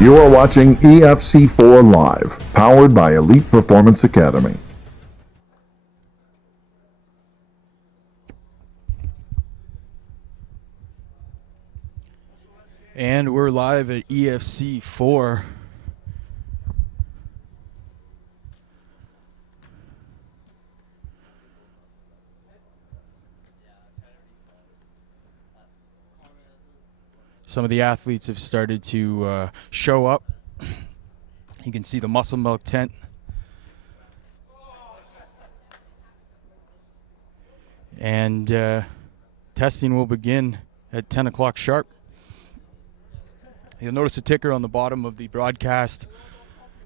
You are watching EFC4 Live, powered by Elite Performance Academy. And we're live at EFC4. Some of the athletes have started to show up. You can see the Muscle Milk tent. And testing will begin at 10 o'clock sharp. You'll notice a ticker on the bottom of the broadcast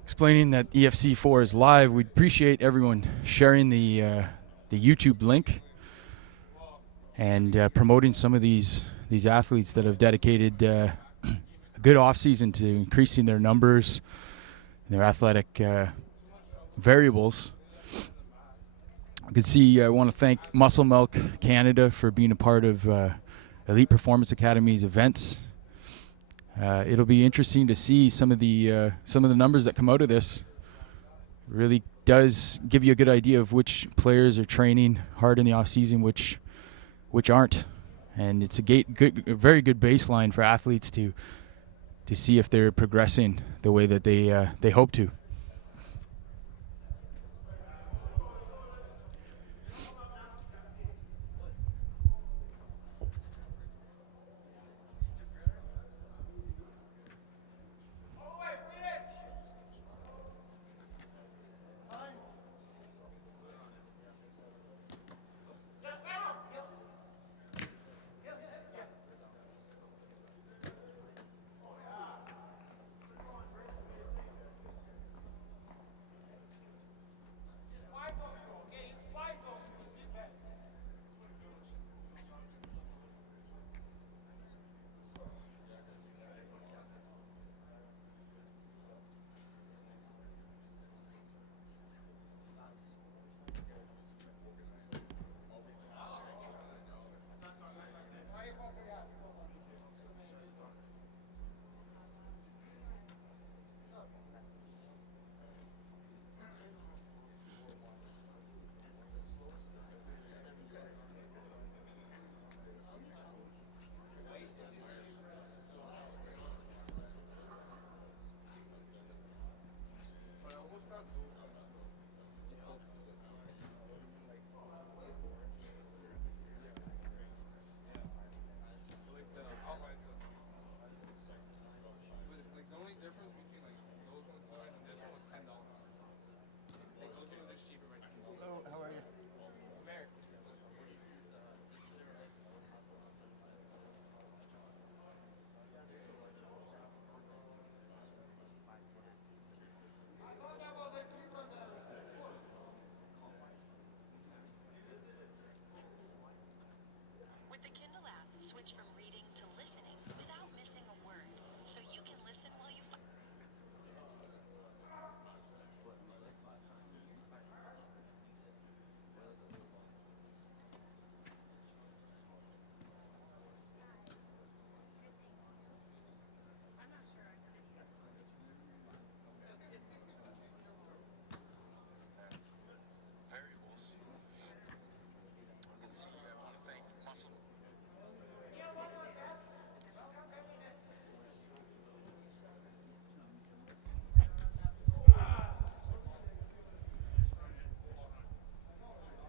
explaining that EFC4 is live. We'd appreciate everyone sharing the YouTube link and promoting some of these athletes that have dedicated a good off-season to increasing their numbers, their athletic variables. You can see I want to thank Muscle Milk Canada for being a part of Elite Performance Academy's events. It'll be interesting to see some of the numbers that come out of this. It really does give you a good idea of which players are training hard in the off season, which aren't, and it's a very good baseline for athletes to see if they're progressing the way that they hope to.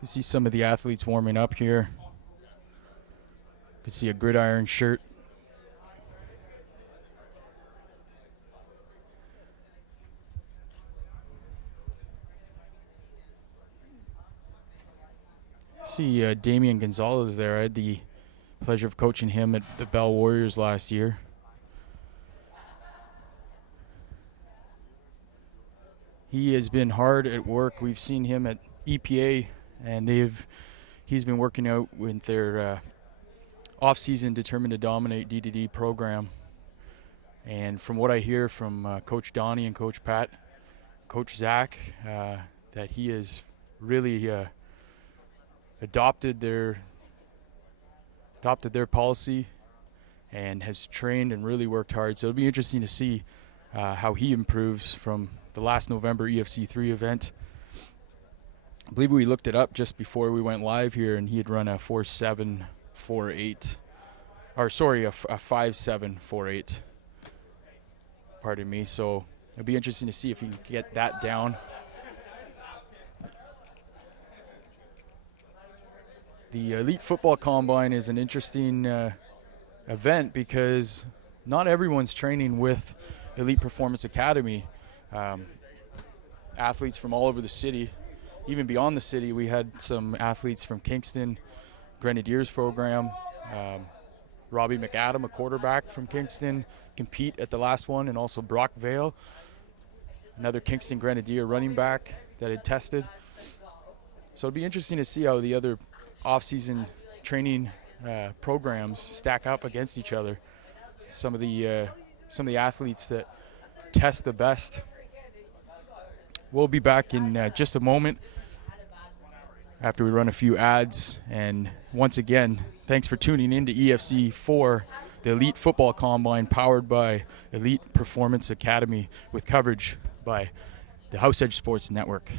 You see some of the athletes warming up here. You can see a gridiron shirt. See Damian Gonzalez there. I had the pleasure of coaching him at the Bell Warriors last year. He has been hard at work. We've seen him at EPA, and he's been working out with their off-season Determined to Dominate DDD program. And from what I hear from Coach Donnie and Coach Pat, Coach Zach, that he has really adopted their policy and has trained and really worked hard. So it'll be interesting to see how he improves from the last November EFC3 event. I believe we looked it up just before we went live here, and he had run a 4.748, or sorry, a 5.748. Pardon me. So it'll be interesting to see if he can get that down. The Elite Football Combine is an interesting event because not everyone's training with Elite Performance Academy. Athletes from all over the city, even beyond the city. We had some athletes from Kingston Grenadiers program. Robbie McAdam, a quarterback from Kingston, compete at the last one, and also Brock Vale, another Kingston Grenadier running back that had tested. So it'll be interesting to see how the other off-season training programs stack up against each other. Some of the athletes that test the best. We'll be back in just a moment after we run a few ads. And once again, thanks for tuning in to EFC4, the Elite Football Combine powered by Elite Performance Academy, with coverage by the House Edge Sports Network.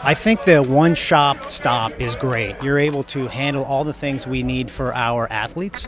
I think the one-shop stop is great. You're able to handle all the things we need for our athletes.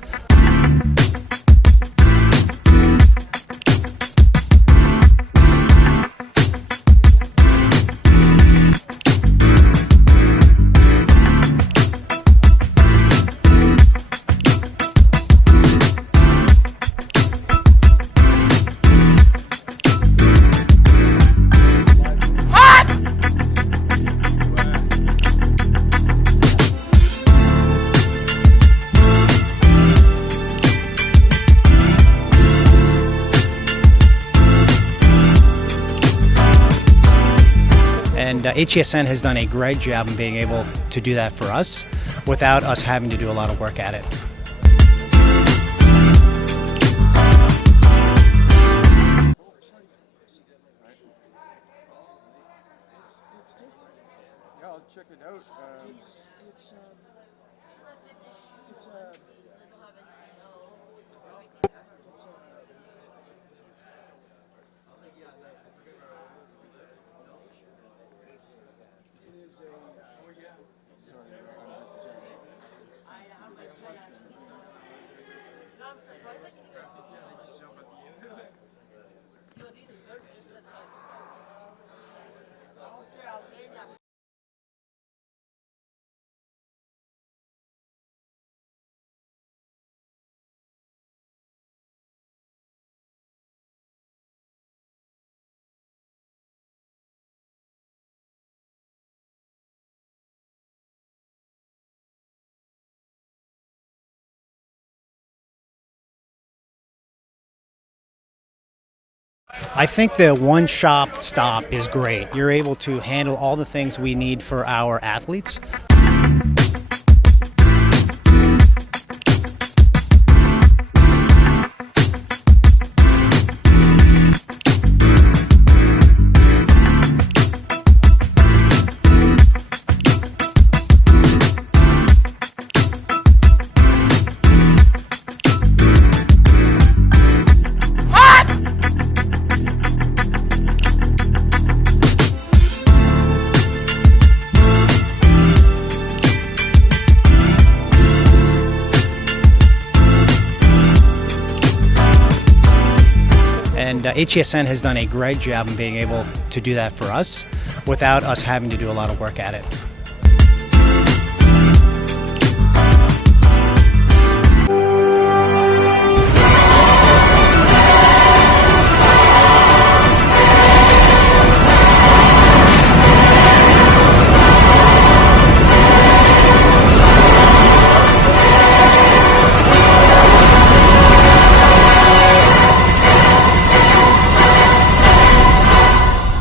And HESN has done a great job in being able to do that for us without us having to do a lot of work at it. Yeah, I'll check it out. I think the one-shop stop is great. You're able to handle all the things we need for our athletes. And HESN has done a great job in being able to do that for us without us having to do a lot of work at it.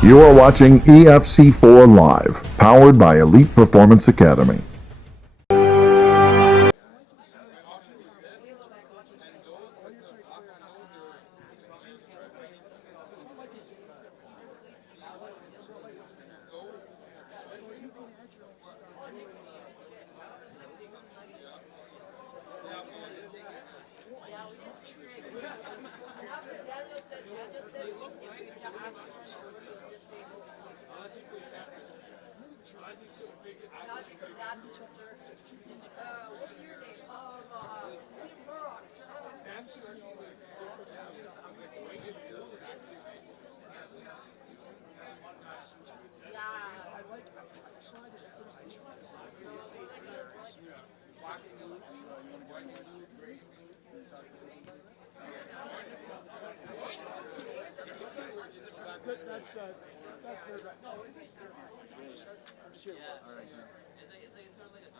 You are watching EFC4 Live, powered by Elite Performance Academy.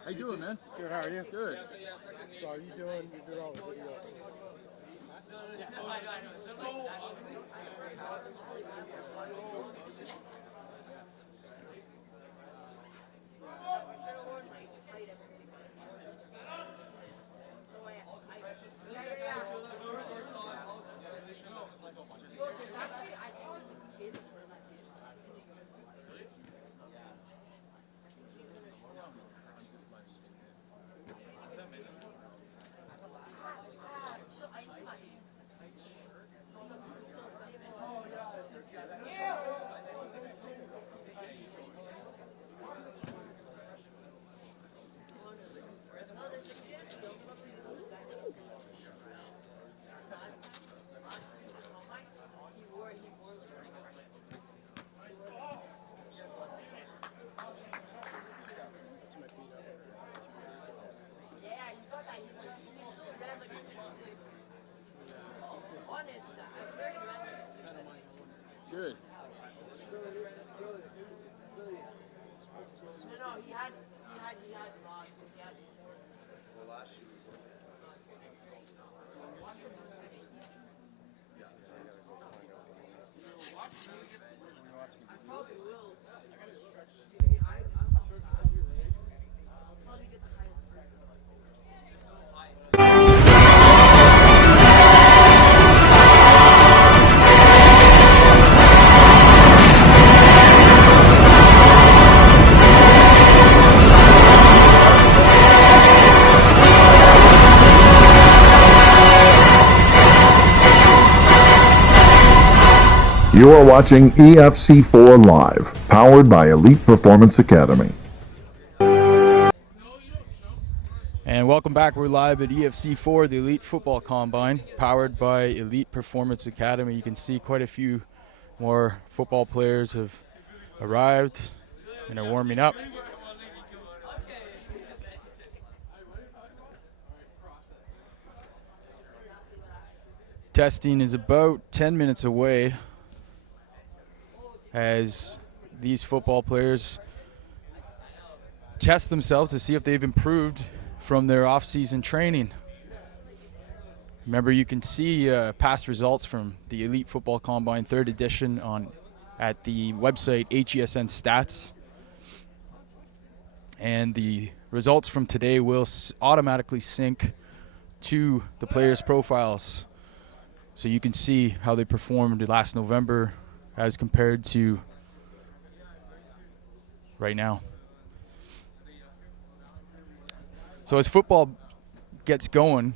How you doing, man? Good, how are you? Good. So are you doing all the videos? Good. No, he had lost. He had. Probably will. Probably get the highest grade. You are watching EFC4 Live, powered by Elite Performance Academy. And welcome back. We're live at EFC4, the Elite Football Combine, powered by Elite Performance Academy. You can see quite a few more football players have arrived and are warming up. Testing is about 10 minutes away as these football players test themselves to see if they've improved from their off-season training. Remember, you can see past results from the Elite Football Combine 3rd edition at the website HESN Stats. And the results from today will automatically sync to the players' profiles. So you can see how they performed last November as compared to right now. So as football gets going,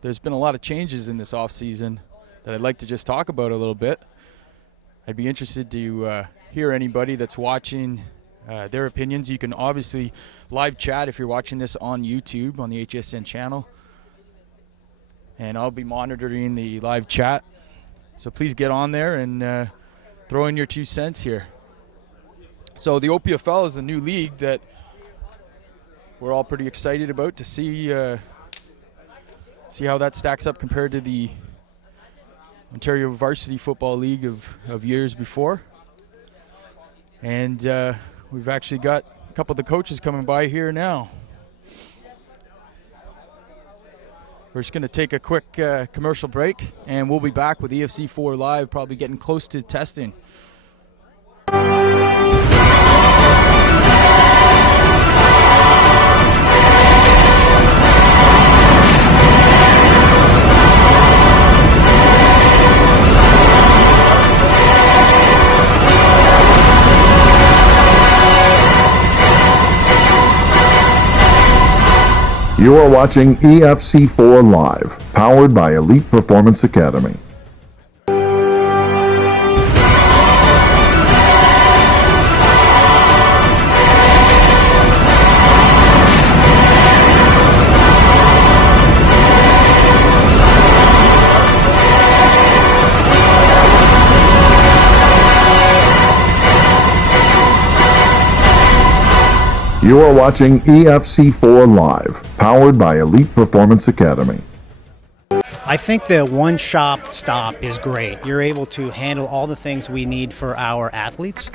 there's been a lot of changes in this offseason that I'd like to just talk about a little bit. I'd be interested to hear anybody that's watching their opinions. You can obviously live chat if you're watching this on YouTube on the HSN channel. And I'll be monitoring the live chat. So please get on there and throw in your 2 cents here. So the OPFL is the new league that we're all pretty excited about to see how that stacks up compared to the Ontario Varsity Football League of years before. And we've actually got a couple of the coaches coming by here now. We're just going to take a quick commercial break, and we'll be back with EFC4 Live, probably getting close to testing. You are watching EFC4 Live, powered by Elite Performance Academy. You are watching EFC4 Live, powered by Elite Performance Academy. I think the one-shop stop is great. You're able to handle all the things we need for our athletes.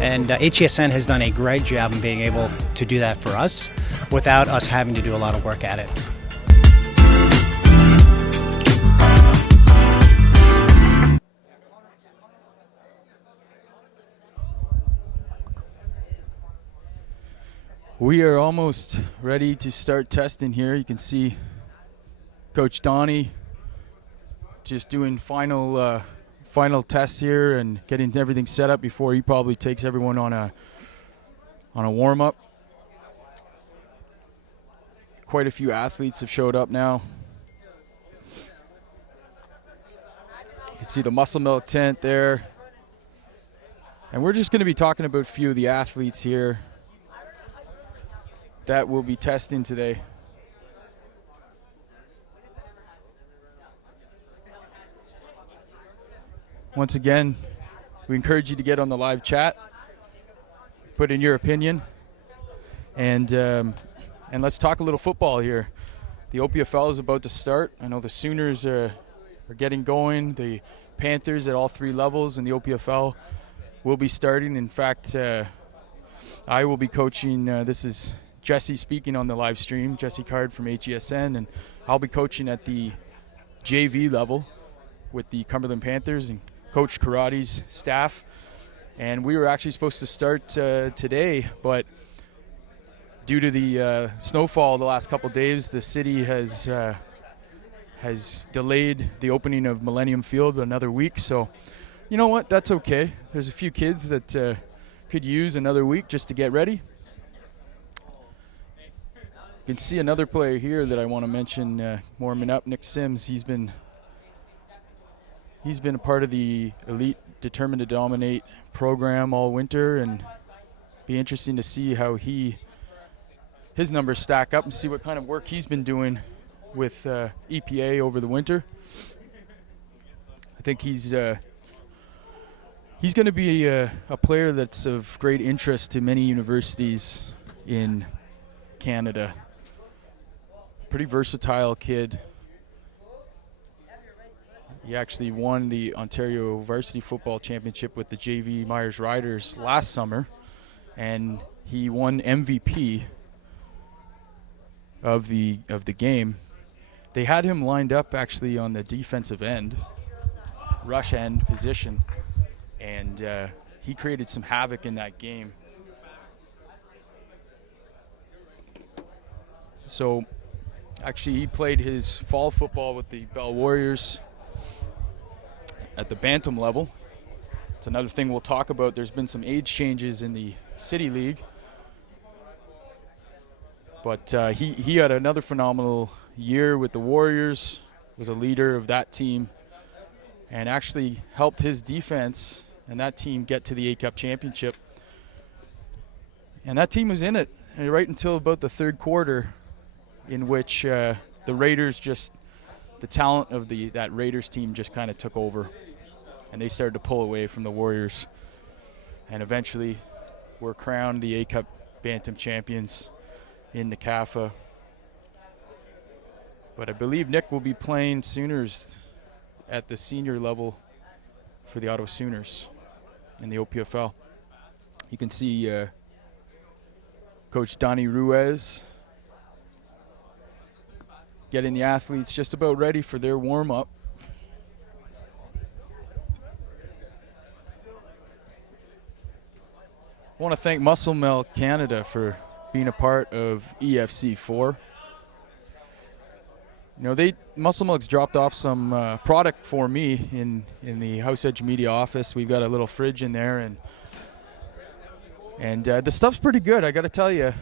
And HESN has done a great job in being able to do that for us without us having to do a lot of work at it. We are almost ready to start testing here. You can see Coach Donnie just doing final tests here and getting everything set up before he probably takes everyone on a warm-up. Quite a few athletes have showed up now. You can see the Muscle Milk tent there. And we're just going to be talking about a few of the athletes here that will be testing today. Once again, we encourage you to get on the live chat, put in your opinion, and let's talk a little football here. The OPFL is about to start. I know the Sooners are getting going. The Panthers at all three levels in the OPFL will be starting. In fact, I will be coaching. This is Jesse speaking on the live stream, Jesse Card from HESN, and I'll be coaching at the JV level with the Cumberland Panthers and Coach Karate's staff. And we were actually supposed to start today, but due to the snowfall the last couple days, the city has delayed the opening of Millennium Field another week. So, you know what? That's okay. There's a few kids that could use another week just to get ready. You can see another player here that I want to mention, warming up, Nick Sims. He's been a part of the Elite Determined to Dominate program all winter, and be interesting to see how his numbers stack up and see what kind of work he's been doing with EPA over the winter. I think he's going to be a player that's of great interest to many universities in Canada. Pretty versatile kid. He actually won the Ontario Varsity Football Championship with the JV Myers Riders last summer, and he won MVP of the game. They had him lined up actually on the defensive end, rush end position, and he created some havoc in that game. So actually he played his fall football with the Bell Warriors at the Bantam level. It's another thing we'll talk about. There's been some age changes in the City League. But he had another phenomenal year with the Warriors, was a leader of that team, and actually helped his defense and that team get to the A-Cup championship. And that team was in it right until about the third quarter, in which the Raiders the talent of that Raiders team just kind of took over, and they started to pull away from the Warriors, and eventually were crowned the A-Cup Bantam champions in NCAFA. But I believe Nick will be playing Sooners at the senior level for the Ottawa Sooners in the OPFL. You can see Coach Donnie Ruiz getting the athletes just about ready for their warm-up. I want to thank Muscle Milk Canada for being a part of EFC4. You know, Muscle Milk's dropped off some product for me in the House Edge Media office. We've got a little fridge in there, and And the stuff's pretty good, I got to tell you.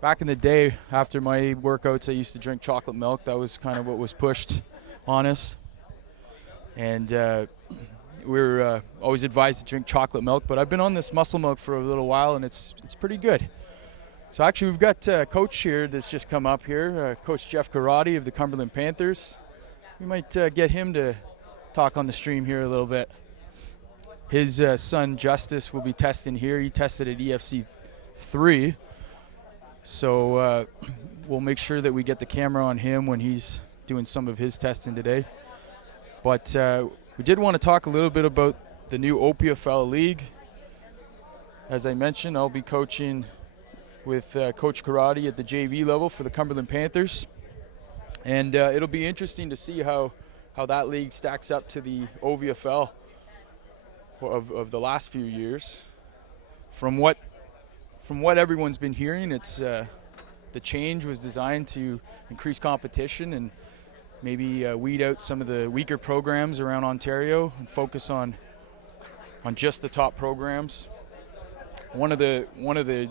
Back in the day, after my workouts, I used to drink chocolate milk. That was kind of what was pushed on us. And we were always advised to drink chocolate milk. But I've been on this muscle milk for a little while, and it's pretty good. So actually, we've got a coach here that's just come up here, Coach Jeff Karate of the Cumberland Panthers. We might get him to talk on the stream here a little bit. His son Justice will be testing here. He tested at EFC4. So we'll make sure that we get the camera on him when he's doing some of his testing today. But we did want to talk a little bit about the new OPFL League. As I mentioned, I'll be coaching with Coach Karate at the JV level for the Cumberland Panthers. And it'll be interesting to see how that league stacks up to the OVFL of the last few years. From what everyone's been hearing, it's the change was designed to increase competition and maybe weed out some of the weaker programs around Ontario and focus on just the top programs. One of the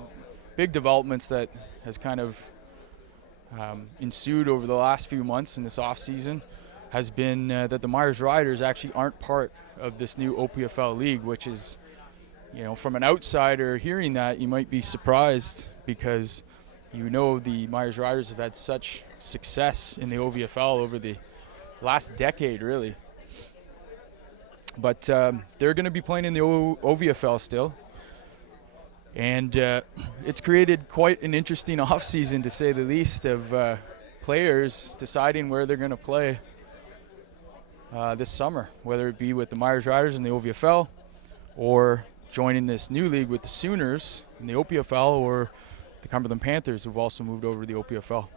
big developments that has kind of ensued over the last few months in this off-season has been that the Myers Riders actually aren't part of this new OPFL league, which is, from an outsider hearing that, you might be surprised because the Myers Riders have had such success in the OVFL over the last decade, really. But they're going to be playing in the OVFL still. And it's created quite an interesting off-season, to say the least, of players deciding where they're going to play this summer, whether it be with the Myers Riders in the OVFL or joining this new league with the Sooners in the OPFL, or the Cumberland Panthers, who've also moved over to the OPFL.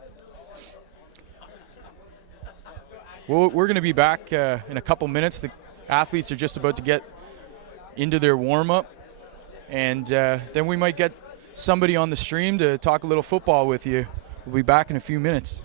Well, we're going to be back in a couple minutes. The athletes are just about to get into their warm-up. And then we might get somebody on the stream to talk a little football with you. We'll be back in a few minutes.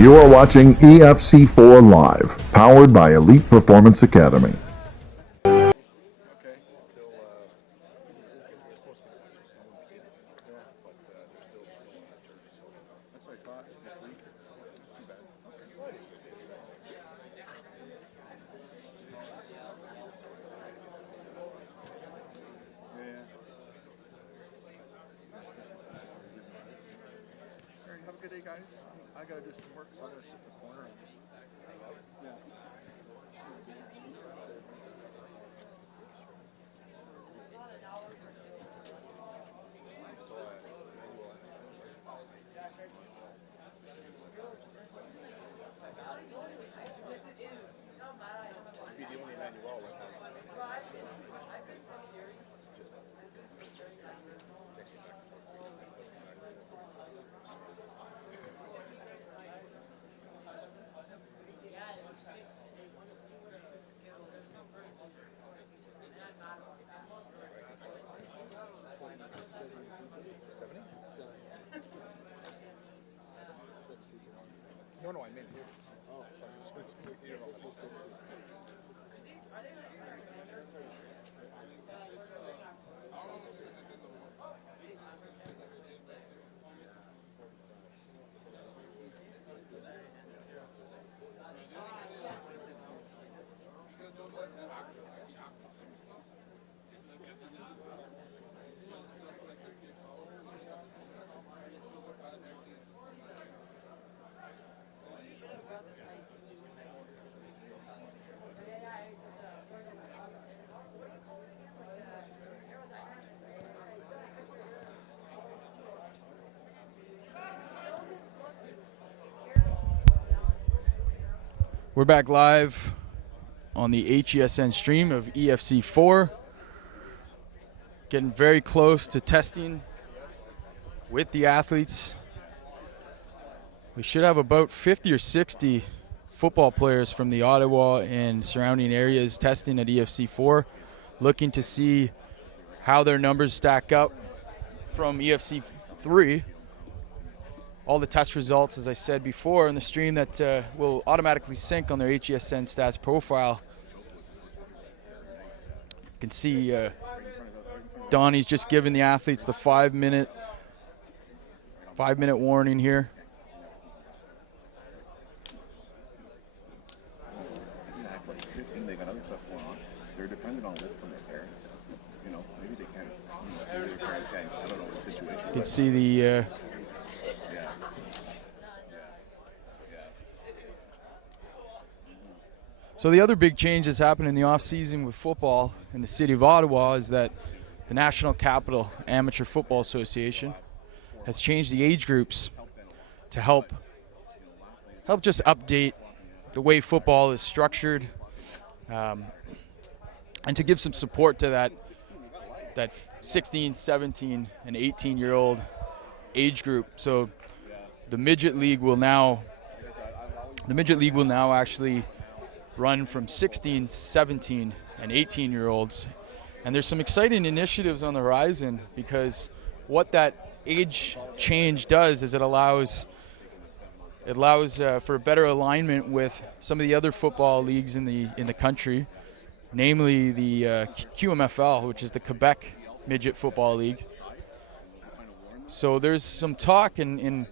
You are watching EFC4 Live, powered by Elite Performance Academy. Have a good day, guys. I gotta do some work, so I'm gonna sit in the corner. No, I meant here. Oh. We're back live on the HESN stream of EFC4. getting very close to testing with the athletes. We should have about 50 or 60 football players from the Ottawa and surrounding areas testing at EFC4, looking to see how their numbers stack up from EFC3. All the test results, as I said before in the stream, that will automatically sync on their HESN stats profile. You can see Donnie's just giving the athletes the 5 minute warning here. Exactly. It seems they got other stuff going on. They're dependent on this from their parents. You know, maybe they can't. Maybe their parents can't. I don't know the situation. You can see the. So the other big change that's happened in the off-season with football in the city of Ottawa is that the National Capital Amateur Football Association has changed the age groups to help just update the way football is structured, and to give some support to that 16, 17, and 18-year-old age group. So the midget league will now actually run from 16, 17, and 18-year-olds. And there's some exciting initiatives on the horizon, because what that age change does is it allows for better alignment with some of the other football leagues in the country, namely the QMFL, which is the Quebec Midget Football League. So there's some talk and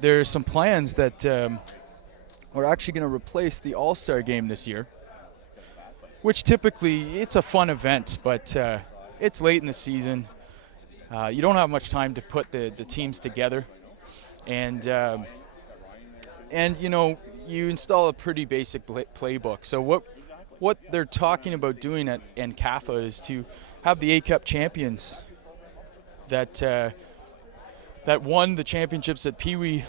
there's some plans that we're actually going to replace the All-Star game this year, which typically it's a fun event, but it's late in the season. You don't have much time to put the teams together, and you know, you install a pretty basic playbook. So what they're talking about doing at NCAFA is to have the A-Cup champions that won the championships at Pee Wee,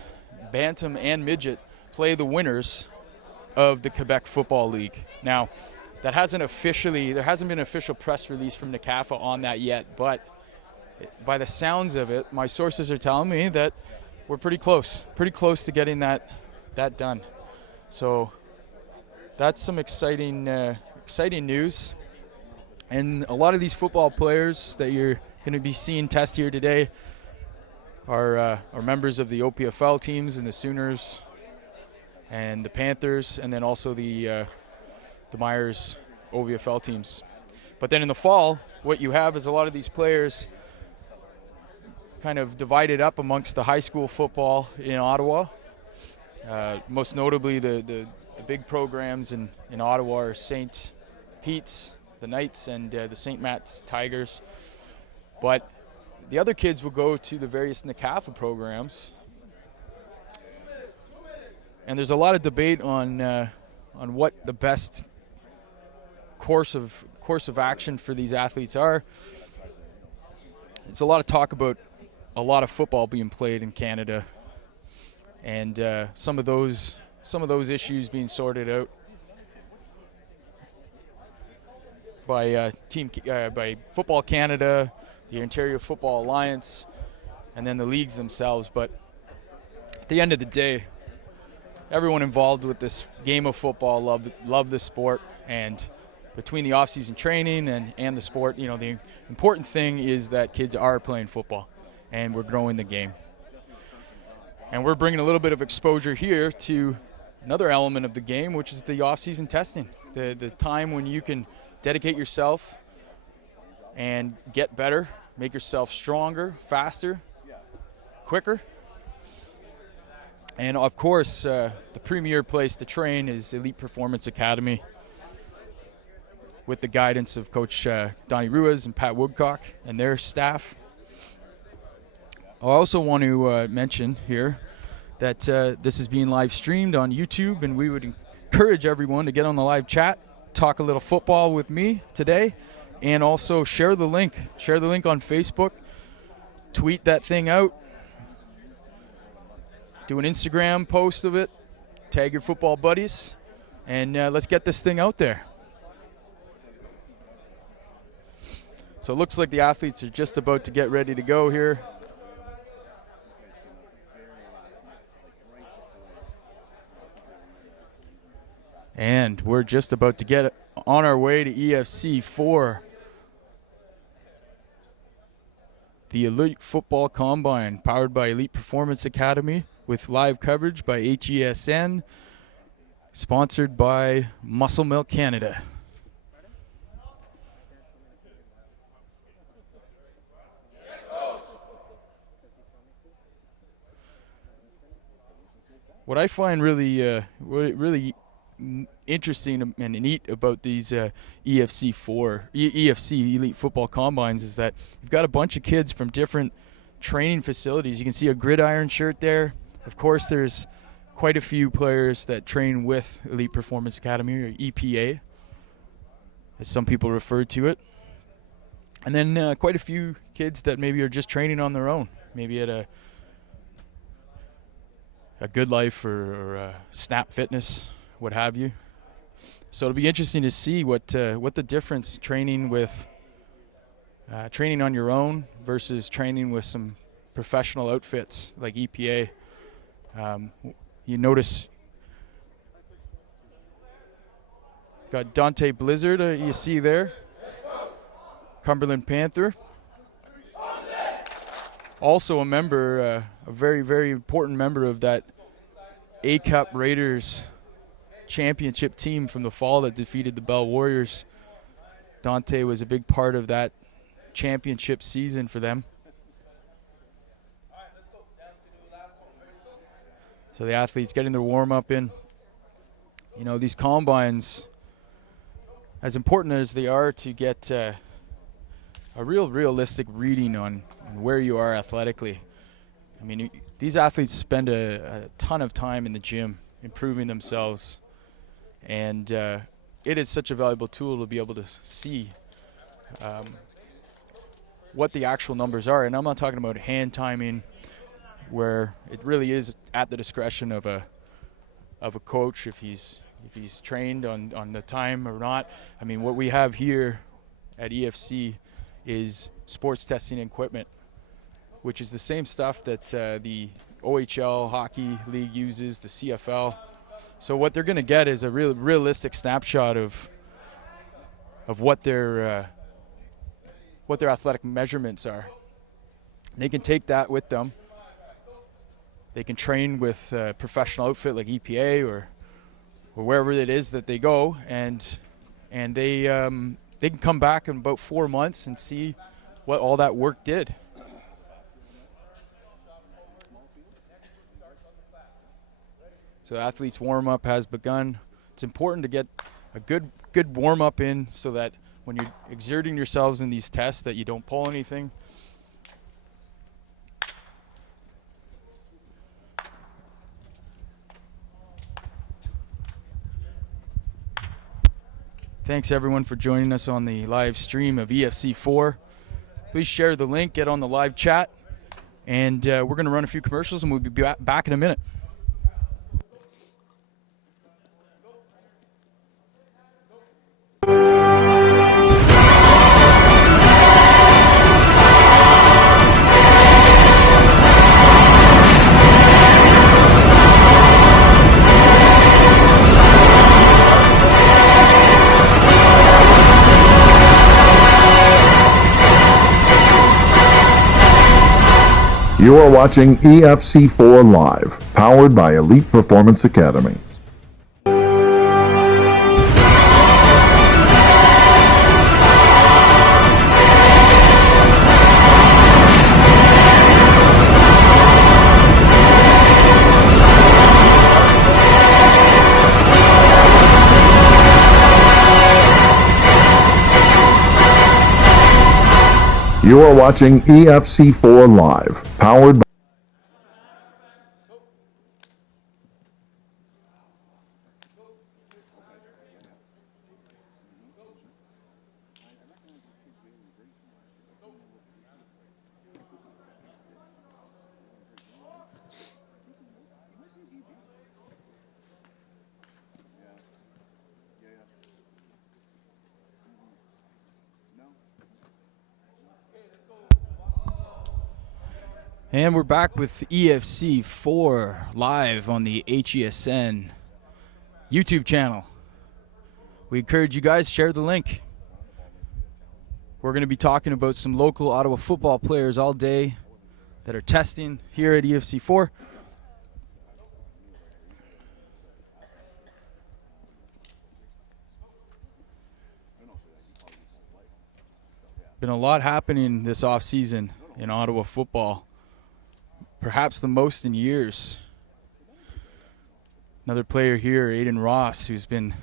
Bantam, and Midget play the winners of the Quebec Football League. Now, there hasn't been an official press release from NCAFA on that yet, but by the sounds of it, my sources are telling me that we're pretty close to getting that done. So that's some exciting news. And a lot of these football players that you're going to be seeing test here today are members of the OPFL teams and the Sooners and the Panthers, and then also the Myers OVFL teams. But then in the fall, what you have is a lot of these players kind of divided up amongst the high school football in Ottawa. Most notably, the big programs in Ottawa are St. Pete's, the Knights, and the St. Matt's Tigers. But the other kids will go to the various NCAFA programs. And there's a lot of debate on what the best course of action for these athletes are. There's a lot of talk about a lot of football being played in Canada, and some of those issues being sorted out by by Football Canada, the Ontario Football Alliance, and then the leagues themselves. But at the end of the day, everyone involved with this game of football love the sport, and between the off-season training and the sport, you know, the important thing is that kids are playing football, and we're growing the game. And we're bringing a little bit of exposure here to another element of the game, which is the off-season testing, the time when you can dedicate yourself and get better, make yourself stronger, faster, quicker. And of course, the premier place to train is Elite Performance Academy, with the guidance of Coach Donnie Ruiz and Pat Woodcock and their staff. I also want to mention here that this is being live streamed on YouTube, and we would encourage everyone to get on the live chat, talk a little football with me today, and also share the link. Share the link on Facebook, tweet that thing out, do an Instagram post of it, tag your football buddies, and let's get this thing out there. So it looks like the athletes are just about to get ready to go here. And we're just about to get on our way to EFC4. The Elite Football Combine, powered by Elite Performance Academy, with live coverage by HESN, sponsored by Muscle Milk Canada. What I find really interesting and neat about these EFC Elite Football Combines is that you've got a bunch of kids from different training facilities. You can see a gridiron shirt there. Of course, there's quite a few players that train with Elite Performance Academy, or EPA, as some people refer to it. And then quite a few kids that maybe are just training on their own, maybe at a Good Life or Snap Fitness, what have you. So it'll be interesting to see what the difference training on your own versus training with some professional outfits like EPA. You notice got Dante Blizzard, you see there, Cumberland Panther. Also a member, a very, very important member of that A-Cup Raiders championship team from the fall that defeated the Bell Warriors. Dante was a big part of that championship season for them. So the athletes getting their warm-up in. You know, these combines, as important as they are to get a realistic reading on where you are athletically. I mean, these athletes spend a ton of time in the gym improving themselves, and it is such a valuable tool to be able to see what the actual numbers are. And I'm not talking about hand timing, where it really is at the discretion of a coach if he's trained on the time or not. I mean, what we have here at EFC is sports testing equipment, which is the same stuff that the OHL Hockey League uses, the CFL. So what they're going to get is a realistic snapshot of what their athletic measurements are. And they can take that with them. They can train with a professional outfit like EPA or wherever it is that they go, and they can come back in about 4 months and see what all that work did. So athletes warm-up has begun. It's important to get a good warm-up in so that when you're exerting yourselves in these tests that you don't pull anything. Thanks everyone for joining us on the live stream of EFC4. Please share the link, get on the live chat, and we're going to run a few commercials and we'll be back in a minute. You are watching EFC4 Live, powered by Elite Performance Academy. You are watching EFC4 Live, powered by And we're back with EFC4 live on the HESN YouTube channel. We encourage you guys, share the link. We're going to be talking about some local Ottawa football players all day that are testing here at EFC4. Been a lot happening this offseason in Ottawa football. Perhaps the most in years. Another player here, Aiden Ross, who's been,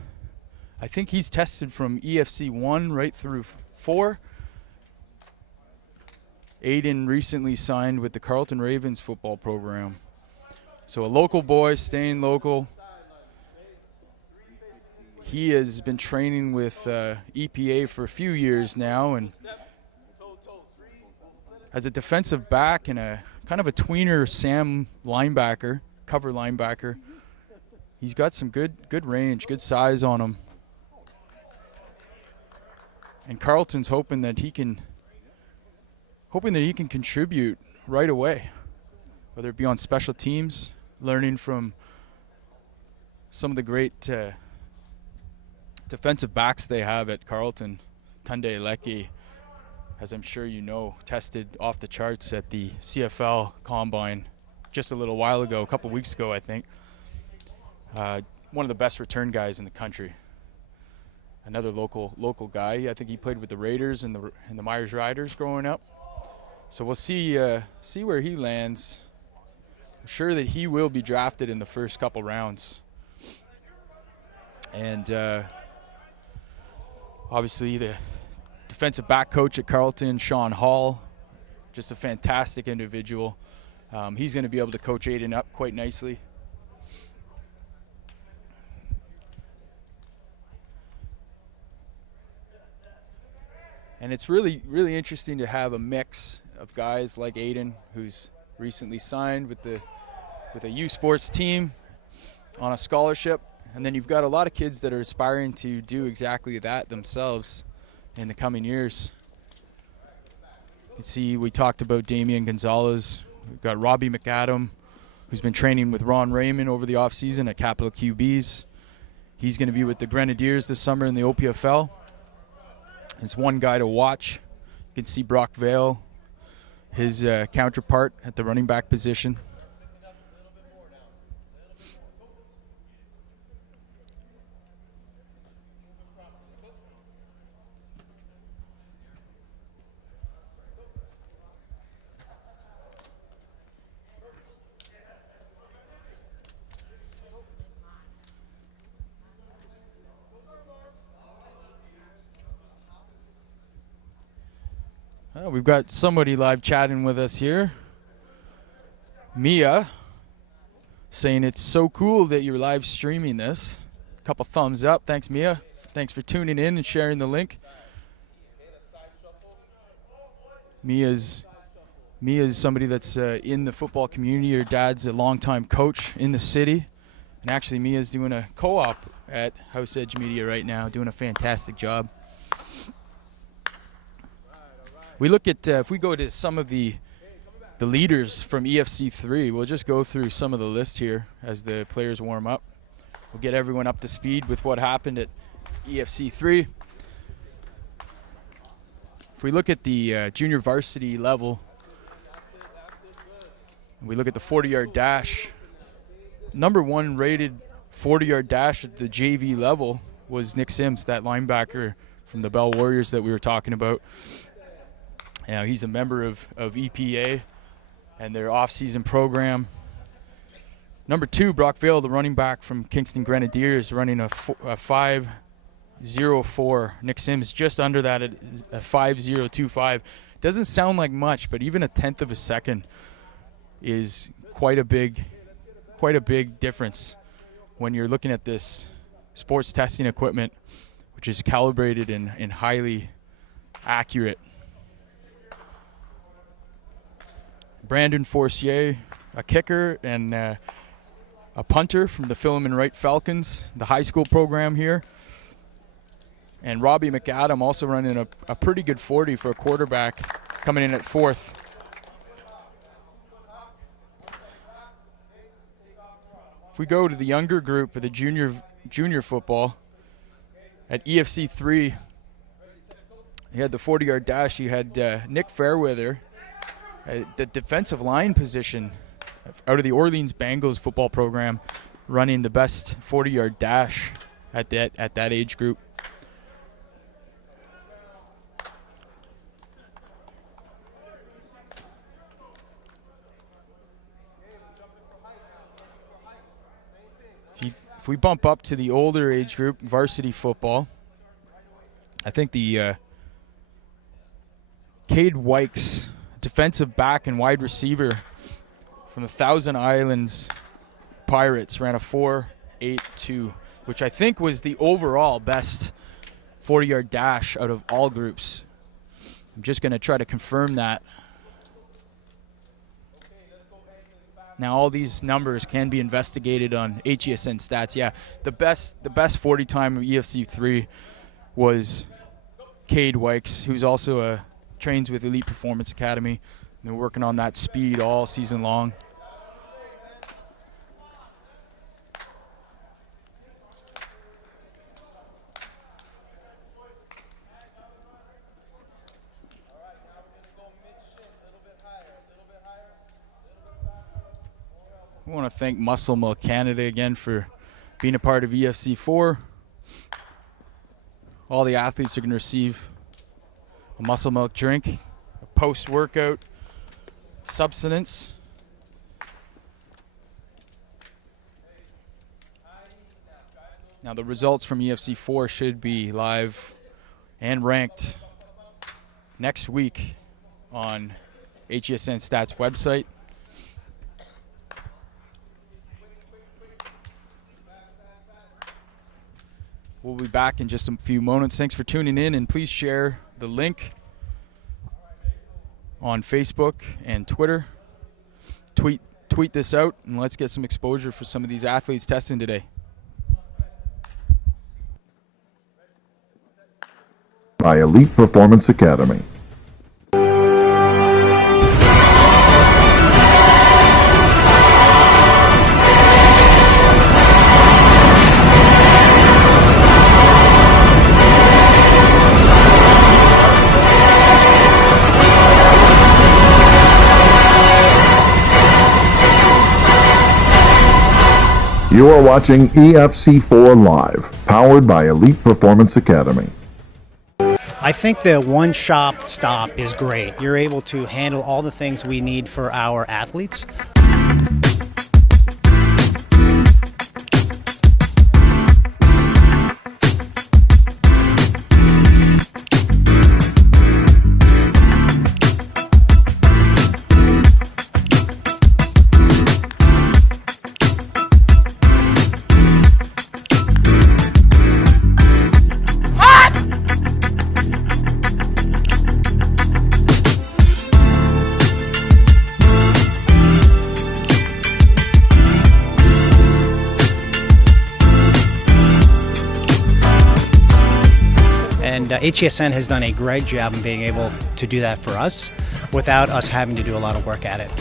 I think he's tested from EFC1 right through 4. Aiden recently signed with the Carleton Ravens football program. So a local boy staying local. He has been training with EPA for a few years now, and as a defensive back and a kind of a tweener Sam linebacker, cover linebacker, he's got some good range, good size on him. And Carleton's hoping that he can contribute right away, whether it be on special teams, learning from some of the great defensive backs they have at Carleton. Tunde Leckie, as I'm sure you know, tested off the charts at the CFL Combine just a little while ago, a couple weeks ago, I think. One of the best return guys in the country. Another local guy. I think he played with the Raiders and the Myers Riders growing up. So we'll see where he lands. I'm sure that he will be drafted in the first couple rounds. And obviously the defensive back coach at Carleton, Sean Hall, just a fantastic individual. He's going to be able to coach Aiden up quite nicely. And it's really, really interesting to have a mix of guys like Aiden, who's recently signed with a U Sports team on a scholarship. And then you've got a lot of kids that are aspiring to do exactly that themselves in the coming years. You can see we talked about Damian Gonzalez. We've got Robbie McAdam, who's been training with Ron Raymond over the offseason at Capital QBs. He's going to be with the Grenadiers this summer in the OPFL. It's one guy to watch. You can see Brock Vale, his counterpart at the running back position. We've got somebody live chatting with us here. Mia saying it's so cool that you're live streaming this. A couple thumbs up. Thanks, Mia. Thanks for tuning in and sharing the link. Mia's somebody that's in the football community. Her dad's a longtime coach in the city. And actually, Mia's doing a co-op at House Edge Media right now, doing a fantastic job. We look at, if we go to some of the leaders from EFC3, we'll just go through some of the list here as the players warm up. We'll get everyone up to speed with what happened at EFC3. If we look at the junior varsity level, we look at the 40-yard dash. Number 1 rated 40-yard dash at the JV level was Nick Sims, that linebacker from the Bell Warriors that we were talking about. Now, he's a member of EPA and their off-season program. Number 2, Brock Vale, the running back from Kingston Grenadiers, running a 5.04. Nick Sims just under that at a 5.025. Doesn't sound like much, but even a tenth of a second is quite a big difference when you're looking at this sports testing equipment, which is calibrated and highly accurate. Brandon Forcier, a kicker and a punter from the Philemon Wright Falcons, the high school program here. And Robbie McAdam also running a pretty good 40 for a quarterback, coming in at 4th. If we go to the younger group of the junior football, at EFC3, you had the 40-yard dash. You had Nick Fairweather at the defensive line position out of the Orleans Bengals football program, running the best 40-yard dash at that age group. If we bump up to the older age group, varsity football, I think the Cade Wykes, defensive back and wide receiver from the Thousand Islands Pirates, ran a 4.82, which I think was the overall best 40-yard dash out of all groups. I'm just going to try to confirm that. Now all these numbers can be investigated on HESN stats. Yeah, the best 40 time of EFC3 was Cade Wykes, who's also trains with Elite Performance Academy. They're working on that speed all season long. I want to thank Muscle Milk Canada again for being a part of EFC4. All the athletes are going to receive a Muscle Milk drink, a post-workout substance. Now the results from EFC4 should be live and ranked next week on HESN Stats website. We'll be back in just a few moments. Thanks for tuning in, and please share the link on Facebook and Twitter. Tweet this out, and let's get some exposure for some of these athletes testing today. By Elite Performance Academy. You are watching EFC4 Live, powered by Elite Performance Academy. I think the one-shop stop is great. You're able to handle all the things we need for our athletes. And HESN has done a great job in being able to do that for us without us having to do a lot of work at it.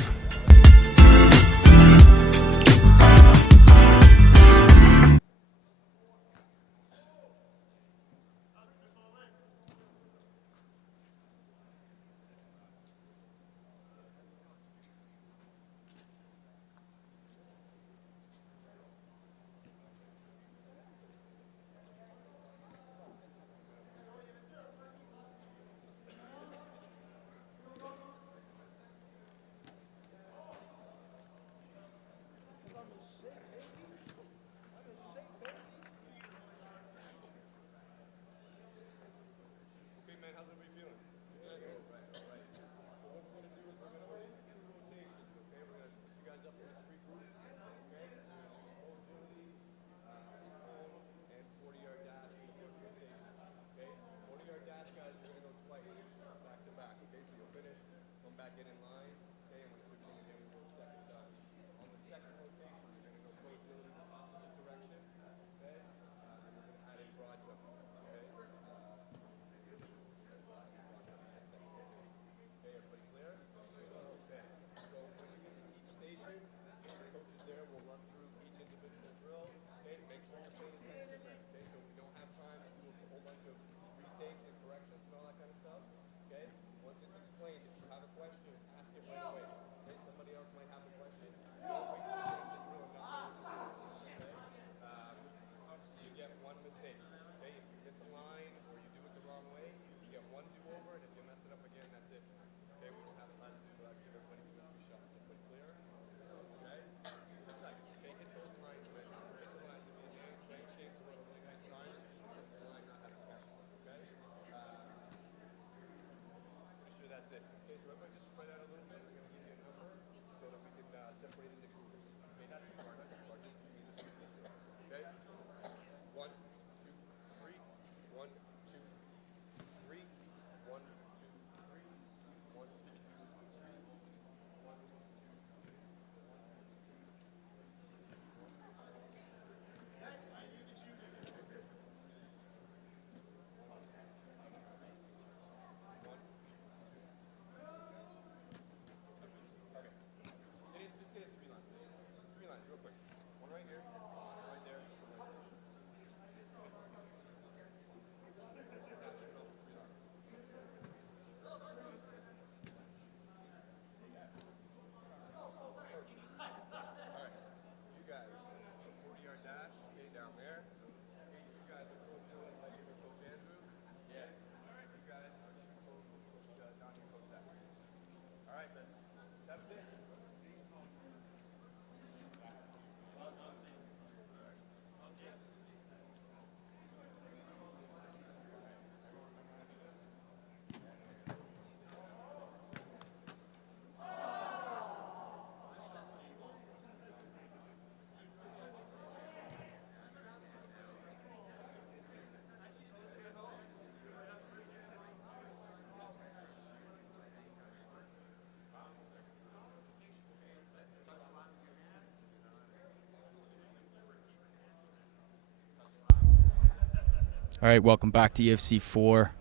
All right, welcome back to EFC4.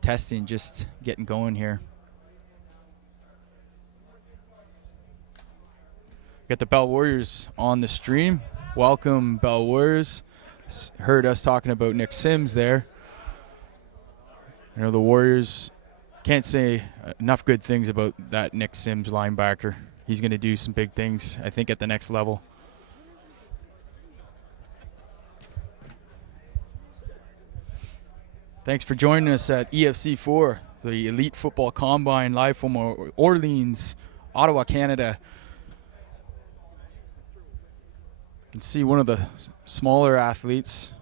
Testing, just getting going here. Got the Bell Warriors on the stream. Welcome, Bell Warriors. Heard us talking about Nick Sims there. I know the Warriors can't say enough good things about that Nick Sims linebacker. He's going to do some big things, I think, at the next level. Thanks for joining us at EFC4, the Elite Football Combine, live from Orleans, Ottawa, Canada. You can see one of the smaller athletes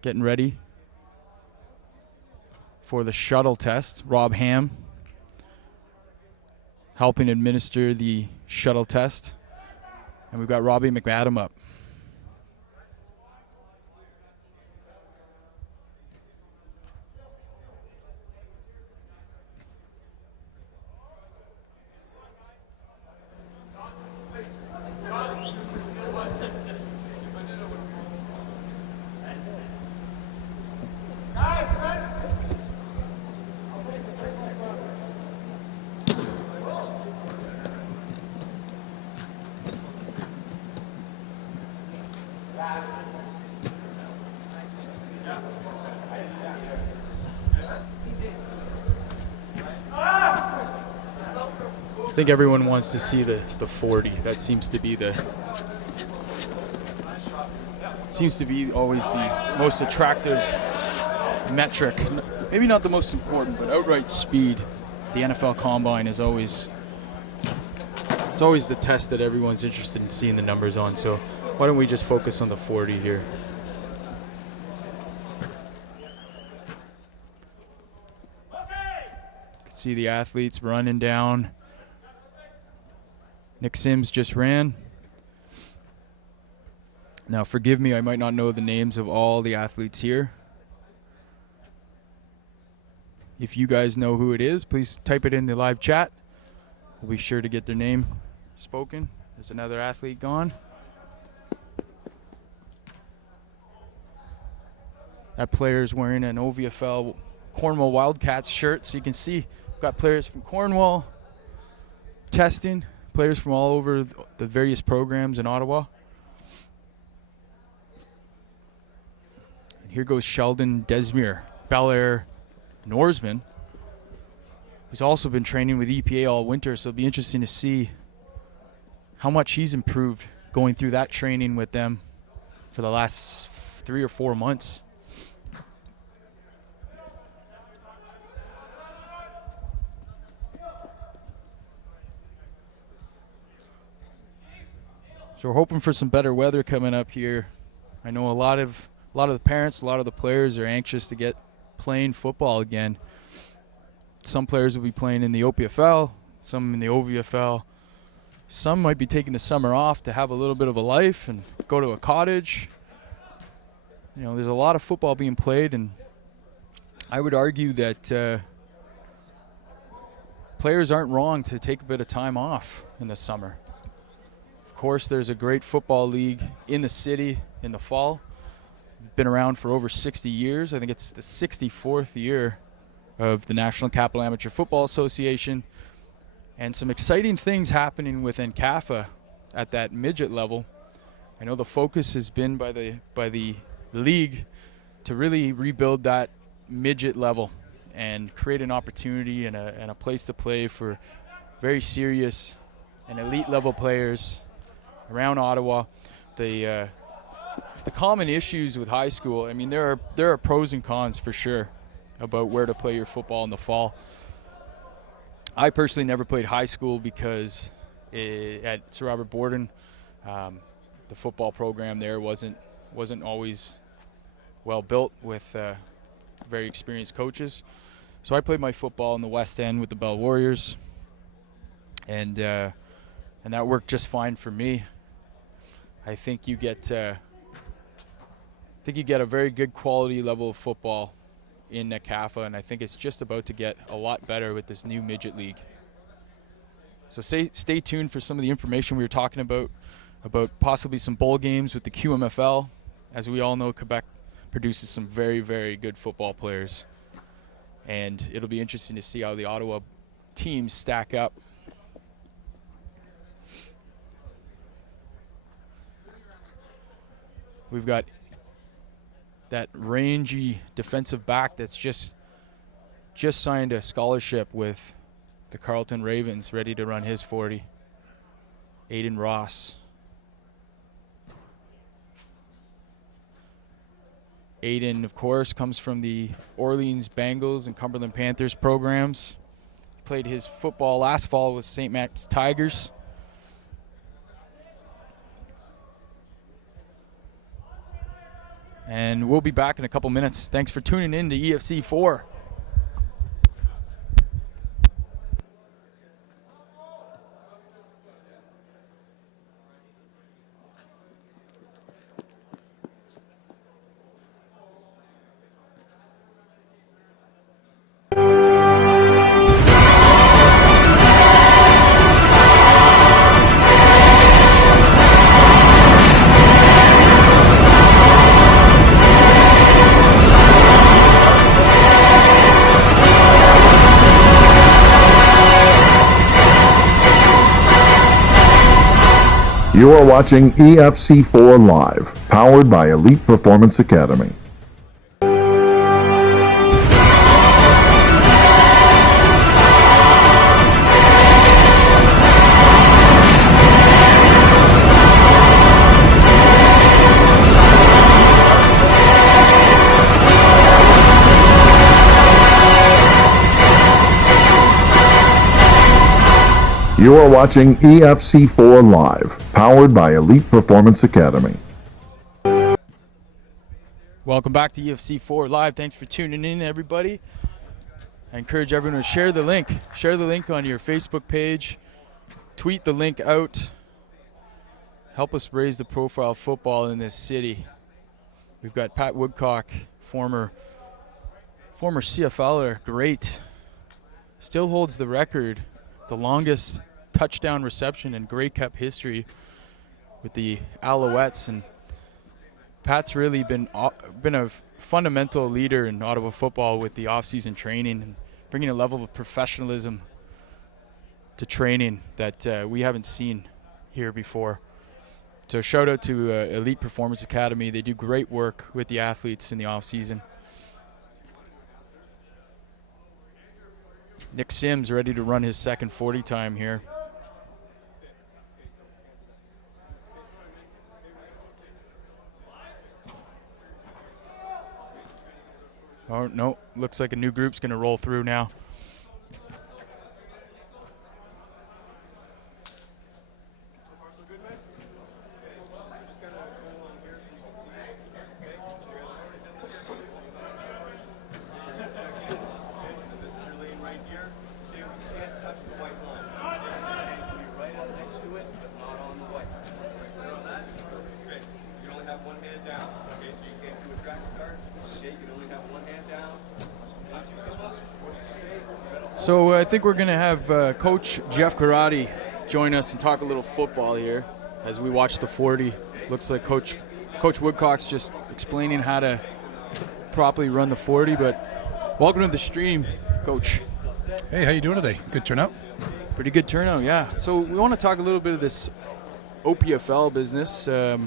getting ready for the shuttle test. Rob Ham helping administer the shuttle test. And we've got Robbie McAdam up. I think everyone wants to see the 40. That seems to be always the most attractive metric. Maybe not the most important, but outright speed. The NFL Combine is always the test that everyone's interested in seeing the numbers on. So why don't we just focus on the 40 here? See the athletes running down. Nick Sims just ran. Now, forgive me, I might not know the names of all the athletes here. If you guys know who it is, please type it in the live chat. We'll be sure to get their name spoken. There's another athlete gone. That player is wearing an OVFL Cornwall Wildcats shirt, so you can see we've got players from Cornwall testing. Players from all over the various programs in Ottawa. And here goes Sheldon Desmere, Bel Air Norseman, who's also been training with EPA all winter, so it'll be interesting to see how much he's improved going through that training with them for the last 3 or 4 months. So we're hoping for some better weather coming up here. I know a lot of the parents, a lot of the players are anxious to get playing football again. Some players will be playing in the OPFL, some in the OVFL. Some might be taking the summer off to have a little bit of a life and go to a cottage. You know, there's a lot of football being played, and I would argue that players aren't wrong to take a bit of time off in the summer. Of course, there's a great football league in the city in the fall. Been around for over 60 years. I think it's the 64th year of the National Capital Amateur Football Association. And some exciting things happening within CAFA at that midget level. I know the focus has been by the league to really rebuild that midget level and create an opportunity and a place to play for very serious and elite level players around Ottawa. The common issues with high school, I mean, there are pros and cons for sure about where to play your football in the fall. I personally never played high school because at Sir Robert Borden, the football program there wasn't always well built with very experienced coaches. So I played my football in the West End with the Bell Warriors, and that worked just fine for me. I think you get a very good quality level of football in NCAFA, and I think it's just about to get a lot better with this new midget league. So stay tuned for some of the information we were talking about possibly some bowl games with the QMFL as we all know, Quebec produces some very, very good football players. And it'll be interesting to see how the Ottawa teams stack up. We've got that rangy defensive back that's just signed a scholarship with the Carleton Ravens, ready to run his 40. Aiden Ross. Aiden, of course, comes from the Orleans Bengals and Cumberland Panthers programs. Played his football last fall with St. Matt's Tigers. And we'll be back in a couple minutes. Thanks for tuning in to EFC4. You are watching EFC4 Live, powered by Elite Performance Academy. You are watching EFC4 Live, powered by Elite Performance Academy. Welcome back to EFC4 Live. Thanks for tuning in, everybody. I encourage everyone to share the link. Share the link on your Facebook page. Tweet the link out. Help us raise the profile of football in this city. We've got Pat Woodcock, former CFLer, great. Still holds the record, the longest touchdown reception in Grey Cup history with the Alouettes, and Pat's really been a fundamental leader in Ottawa football with the off-season training and bringing a level of professionalism to training that we haven't seen here before. So shout out to Elite Performance Academy. They do great work with the athletes in the off-season. Nick Sims ready to run his second 40 time here. Oh, no, looks like a new group's going to roll through now. So I think we're going to have Coach Jeff Karate join us and talk a little football here as we watch the 40. Looks like Coach Woodcock's just explaining how to properly run the 40, but welcome to the stream, Coach. Hey, how you doing today? Good turnout? Pretty good turnout, yeah. So we want to talk a little bit of this OPFL business. I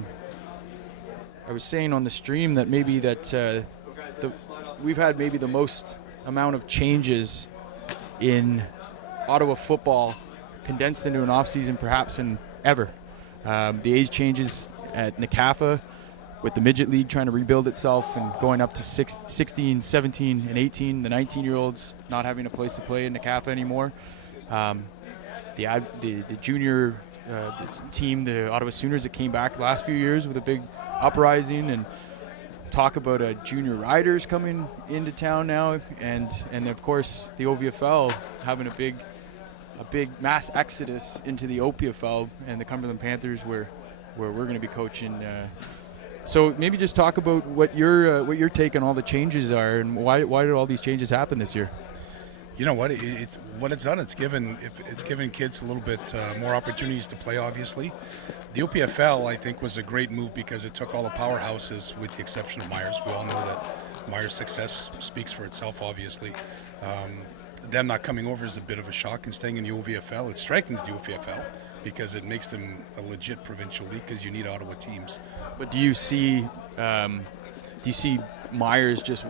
was saying on the stream that maybe that we've had maybe the most amount of changes in Ottawa football condensed into an off-season perhaps in ever. The age changes at NCAFA with the midget league trying to rebuild itself and going up to 16, 17, and 18, the 19-year-olds not having a place to play in NCAFA anymore. The junior team, the Ottawa Sooners, that came back the last few years with a big uprising, and talk about junior riders coming into town now, and of course the OVFL having a big mass exodus into the OPFL and the Cumberland Panthers, where we're going to be coaching. So maybe just talk about what your take on all the changes are, and why did all these changes happen this year? You know what? What it's done. It's given kids a little bit more opportunities to play. Obviously, the OPFL I think was a great move because it took all the powerhouses, with the exception of Myers. We all know that Myers' success speaks for itself. Obviously, them not coming over is a bit of a shock, and staying in the OVFL, it strengthens the OVFL because it makes them a legit provincial league because you need Ottawa teams. But do you see Myers just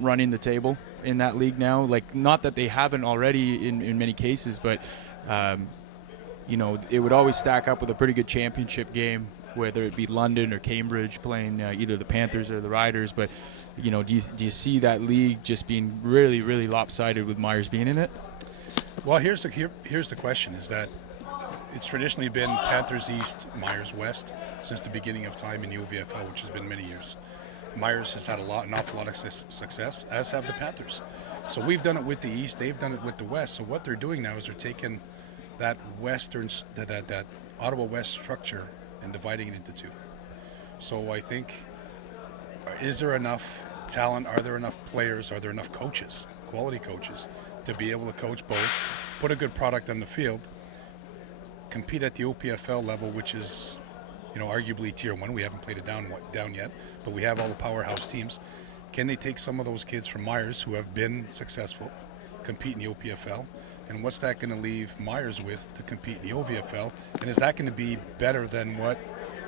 running the table in that league now? Like, not that they haven't already in many cases, but it would always stack up with a pretty good championship game, whether it be London or Cambridge playing either the Panthers or the Riders. But do you see that league just being really, really lopsided with Myers being in it? Well, here's the question: is that it's traditionally been Panthers East, Myers West since the beginning of time in the OVFL, which has been many years. Myers has had an awful lot of success, as have the Panthers. So we've done it with the East, they've done it with the West. So what they're doing now is they're taking that that Ottawa West structure and dividing it into two. So I think, is there enough talent? Are there enough players? Are there enough coaches, quality coaches, to be able to coach both, put a good product on the field, compete at the OPFL level, which is, arguably tier 1. We haven't played it down yet, but we have all the powerhouse teams. Can they take some of those kids from Myers who have been successful, compete in the OPFL, and what's that going to leave Myers with to compete in the OVFL? And is that going to be better than what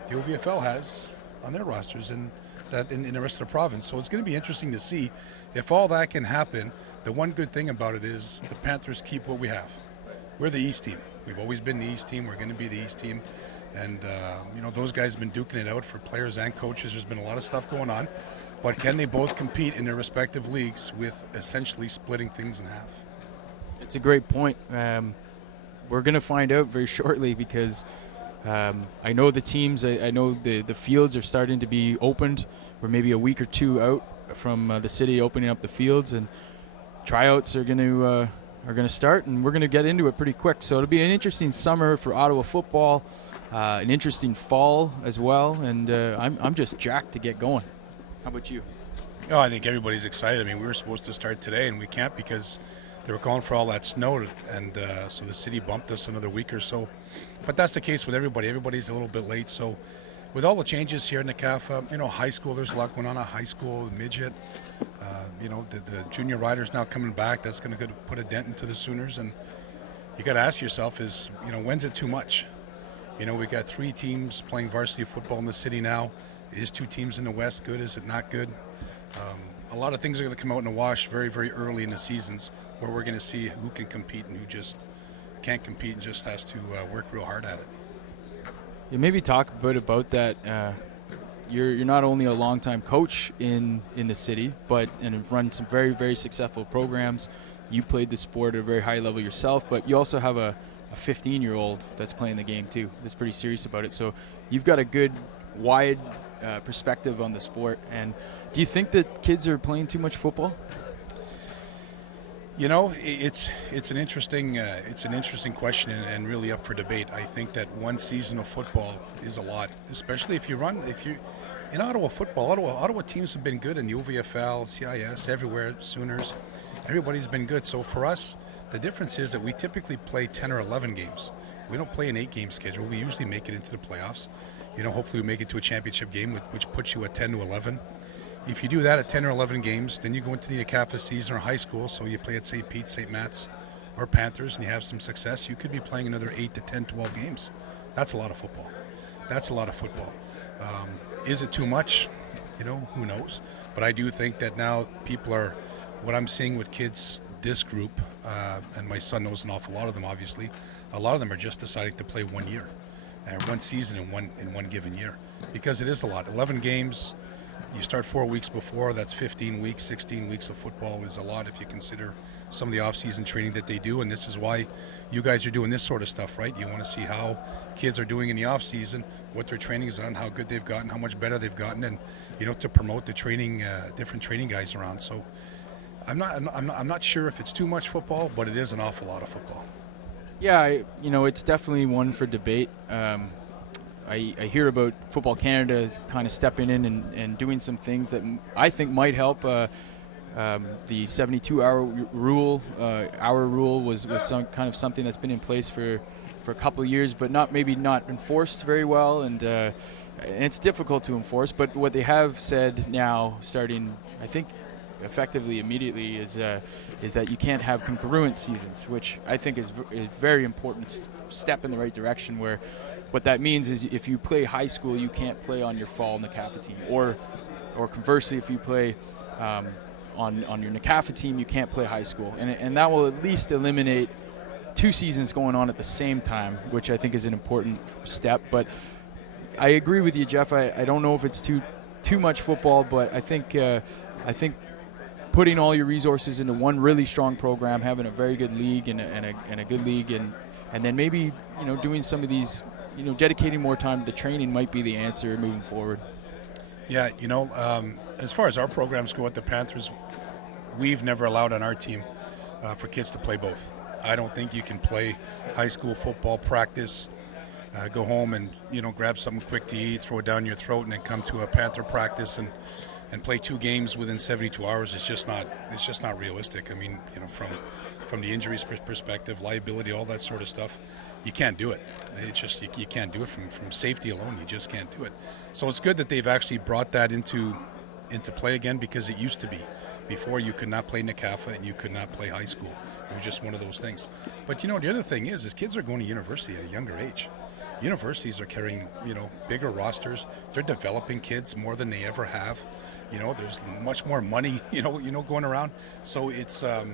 the OVFL has on their rosters and that in the rest of the province? So it's going to be interesting to see if all that can happen. The one good thing about it is the Panthers keep what we have. We're the East team. We've always been the East team. We're going to be the East team. And, those guys have been duking it out for players and coaches. There's been a lot of stuff going on. But can they both compete in their respective leagues with essentially splitting things in half? It's a great point. We're going to find out very shortly because I know the teams, I know the fields are starting to be opened. We're maybe a week or two out from the city opening up the fields, and tryouts are going to start, and we're going to get into it pretty quick. So it'll be an interesting summer for Ottawa football, an interesting fall as well, and I'm just jacked to get going. How about you? Oh, I think everybody's excited. I mean, we were supposed to start today, and we can't because they were calling for all that snow, and so the city bumped us another week or so. But that's the case with everybody. Everybody's a little bit late. So with all the changes here in the CAFA, high school, there's a lot going on at high school, midget. The junior riders now coming back. That's going to put a dent into the Sooners. And you got to ask yourself is, when's it too much? We got 3 teams playing varsity football in the city now. Is 2 teams in the West good? Is it not good? A lot of things are going to come out in the wash very, very early in the seasons where we're going to see who can compete and who just can't compete and just has to work real hard at it. Yeah, maybe talk a bit about that. You're not only a longtime coach in the city, and have run some very, very successful programs. You played the sport at a very high level yourself, but you also have a 15-year-old that's playing the game too. That's pretty serious about it. So you've got a good, wide perspective on the sport. And do you think that kids are playing too much football? It's an interesting question and really up for debate. I think that one season of football is a lot, especially if you're in Ottawa football. Ottawa teams have been good in the OVFL, CIS, everywhere. Sooners, everybody's been good. So for us, the difference is that we typically play 10 or 11 games. We don't play an 8-game schedule. We usually make it into the playoffs. Hopefully we make it to a championship game, which puts you at 10 to 11. If you do that at 10 or 11 games, then you go into the CAFA season or high school, so you play at St. Pete, St. Matt's, or Panthers, and you have some success, you could be playing another 8 to 10, 12 games. That's a lot of football. Is it too much? Who knows? But I do think that now what I'm seeing with kids, this group, and my son knows an awful lot of them, obviously, a lot of them are just deciding to play 1 year, one season in one given year, because it is a lot. 11 games. You start 4 weeks before, that's 15 weeks, 16 weeks of football is a lot if you consider some of the off-season training that they do, and this is why you guys are doing this sort of stuff, right? You want to see how kids are doing in the off-season, what their training is on, how good they've gotten, how much better they've gotten, and to promote the training, different training guys around. So I'm not sure if it's too much football, but it is an awful lot of football. Yeah, it's definitely one for debate. I hear about Football Canada is kind of stepping in and doing some things that I think might help The 72-hour rule, was something that's been in place for a couple of years, but not enforced very well, and it's difficult to enforce. But what they have said now, starting I think effectively immediately, is that you can't have concurrent seasons, which I think is a very important step in the right direction. Where what that means is if you play high school, you can't play on your fall NCAFA team, or conversely, if you play on your NCAFA team, you can't play high school, and that will at least eliminate 2 seasons going on at the same time, which I think is an important step. But I agree with you, Jeff. I don't know if it's too much football, but I think putting all your resources into one really strong program, having a very good league and a good league, and then maybe doing some of these, dedicating more time to the training might be the answer moving forward. Yeah, as far as our programs go at the Panthers, we've never allowed on our team for kids to play both. I don't think you can play high school football, practice, go home and grab something quick to eat, throw it down your throat, and then come to a Panther practice and play 2 games within 72 hours. It's just not realistic. I mean, from the injuries perspective, liability, all that sort of stuff, you can't do it. It's just you can't do it from safety alone. You just can't do it. So it's good that they've actually brought that into play again, because it used to be. Before, you could not play NCAFA and you could not play high school. It was just one of those things. But the other thing is kids are going to university at a younger age. Universities are carrying bigger rosters. They're developing kids more than they ever have. There's much more money going around. So it's a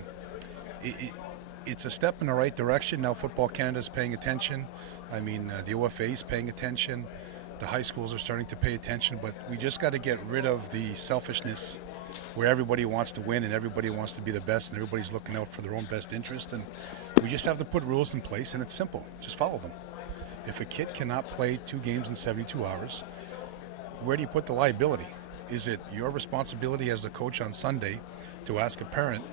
step in the right direction. Now Football Canada is paying attention. I mean, the OFA is paying attention. The high schools are starting to pay attention. But we just got to get rid of the selfishness where everybody wants to win and everybody wants to be the best and everybody's looking out for their own best interest. And we just have to put rules in place, and it's simple. Just follow them. If a kid cannot play 2 games in 72 hours, where do you put the liability? Is it your responsibility as a coach on Sunday to ask a parent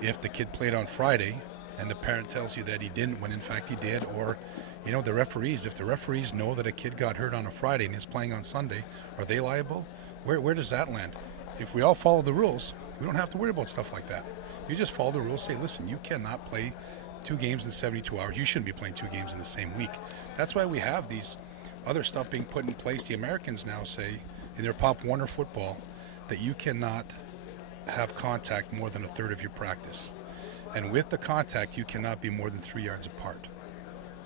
if the kid played on Friday and the parent tells you that he didn't when in fact he did? Or the referees, if the referees know that a kid got hurt on a Friday and is playing on Sunday, are they liable? Where does that land? If we all follow the rules, we don't have to worry about stuff like that. You just follow the rules, say, listen, you cannot play 2 games in 72 hours. You shouldn't be playing 2 games in the same week. That's why we have these other stuff being put in place. The Americans now say in their Pop Warner football that you cannot have contact more than a third of your practice. And with the contact, you cannot be more than 3 yards apart.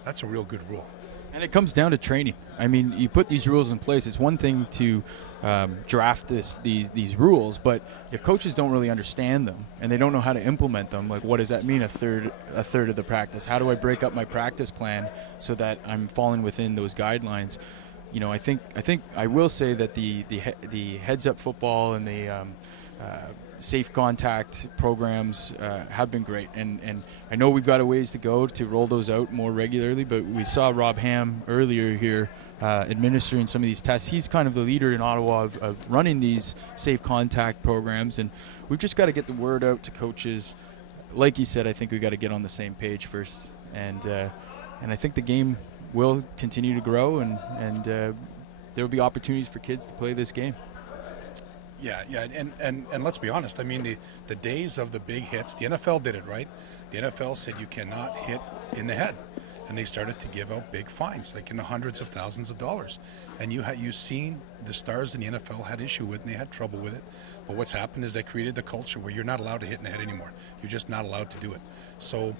That's a real good rule. And it comes down to training. I mean, you put these rules in place. It's one thing to draft these rules, but if coaches don't really understand them and they don't know how to implement them, like what does that mean? A third of the practice. How do I break up my practice plan so that I'm falling within those guidelines? I think I will say that the heads up football and the safe contact programs have been great, and I know we've got a ways to go to roll those out more regularly, but we saw Rob Ham earlier here administering some of these tests. He's kind of the leader in Ottawa of running these safe contact programs, and we've just got to get the word out to coaches. Like you said, I think we've got to get on the same page first, and I think the game will continue to grow, and there will be opportunities for kids to play this game. Yeah, and let's be honest. I mean, the days of the big hits, the NFL did it, right? The NFL said you cannot hit in the head, and they started to give out big fines, like in the hundreds of thousands of dollars. And you've seen the stars in the NFL had issue with, and they had trouble with it. But what's happened is they created the culture where you're not allowed to hit in the head anymore. You're just not allowed to do it. So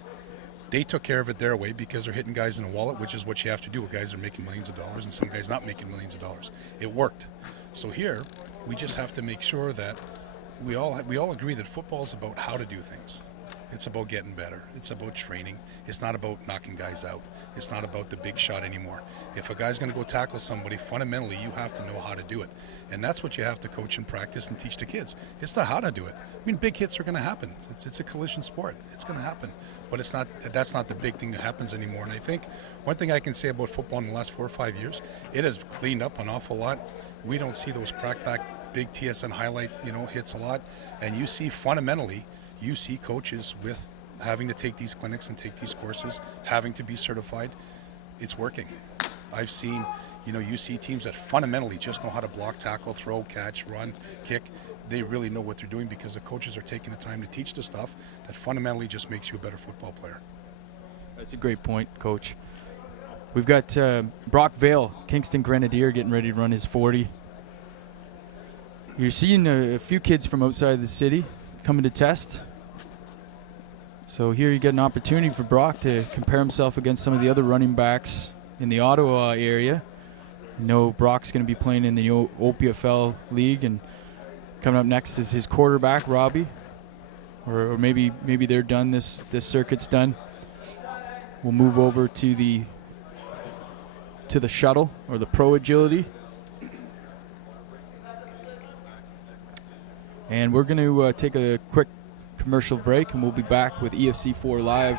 they took care of it their way because they're hitting guys in the wallet, which is what you have to do with guys that are making millions of dollars and some guys not making millions of dollars. It worked. So here, we just have to make sure that we all agree that football is about how to do things. It's about getting better. It's about training. It's not about knocking guys out. It's not about the big shot anymore. If a guy's going to go tackle somebody, fundamentally, you have to know how to do it. And that's what you have to coach and practice and teach the kids. It's the how to do it. I mean, big hits are going to happen. It's a collision sport. It's going to happen. But that's not the big thing that happens anymore. And I think one thing I can say about football in the last 4 or 5 years, it has cleaned up an awful lot. We don't see those crackback big TSN highlight, hits a lot. And you see fundamentally, you see coaches with having to take these clinics and take these courses, having to be certified. It's working. I've seen, you see teams that fundamentally just know how to block, tackle, throw, catch, run, kick. they really know what they're doing because the coaches are taking the time to teach the stuff that fundamentally just makes you a better football player. That's a great point, Coach. We've got Brock Vale, Kingston Grenadier, getting ready to run his 40. You're seeing a few kids from outside the city coming to test. So here you get an opportunity for Brock to compare himself against some of the other running backs in the Ottawa area. I know Brock's going to be playing in the OPFL league, and coming up next is his quarterback, Robbie. Or maybe they're done, this circuit's done. We'll move over to the shuttle, or the pro agility. And we're going to take a quick commercial break, and we'll be back with EFC4 Live.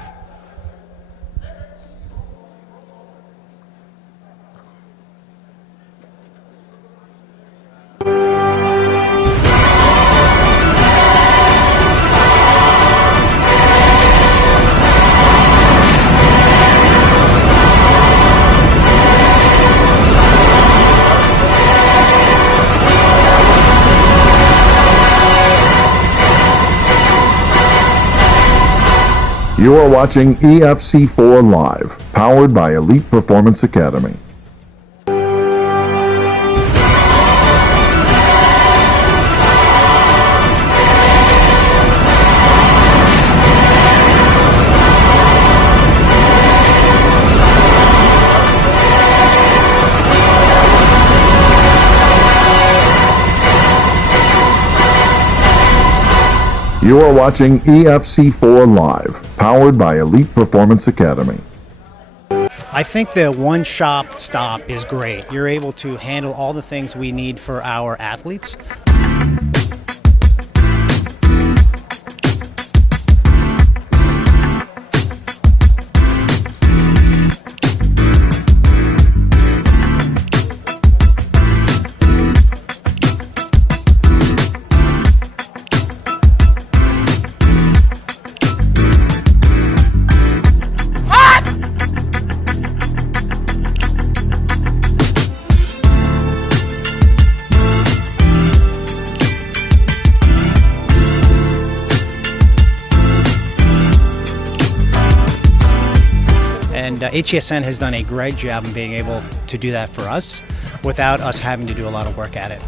You are watching EFC4 Live, powered by Elite Performance Academy. You are watching EFC4 Live, powered by Elite Performance Academy. I think the one-shop stop is great. You're able to handle all the things we need for our athletes. And HESN has done a great job in being able to do that for us without us having to do a lot of work at it.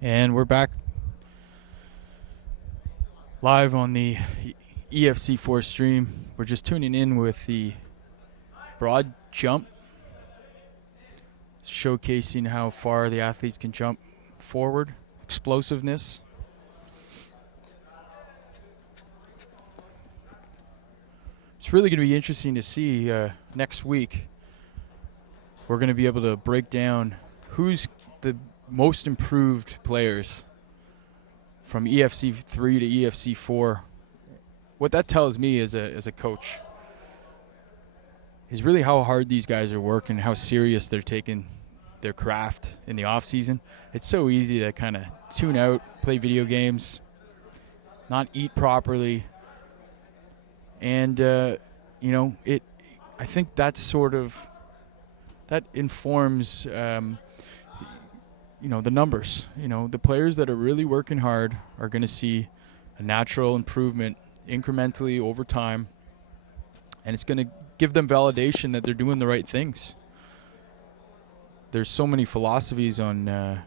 And we're back live on the EFC4 stream. We're just tuning in with the broad jump, showcasing how far the athletes can jump forward, explosiveness. It's really going to be interesting to see next week. We're going to be able to break down who's the most improved players from EFC3 to EFC4. What that tells me as a coach is really how hard these guys are working, how serious they're taking their craft in the off season. It's so easy to kind of tune out, play video games, not eat properly, and I think that informs the numbers. The players that are really working hard are going to see a natural improvement incrementally over time, and it's going to give them validation that they're doing the right things. There's so many philosophies on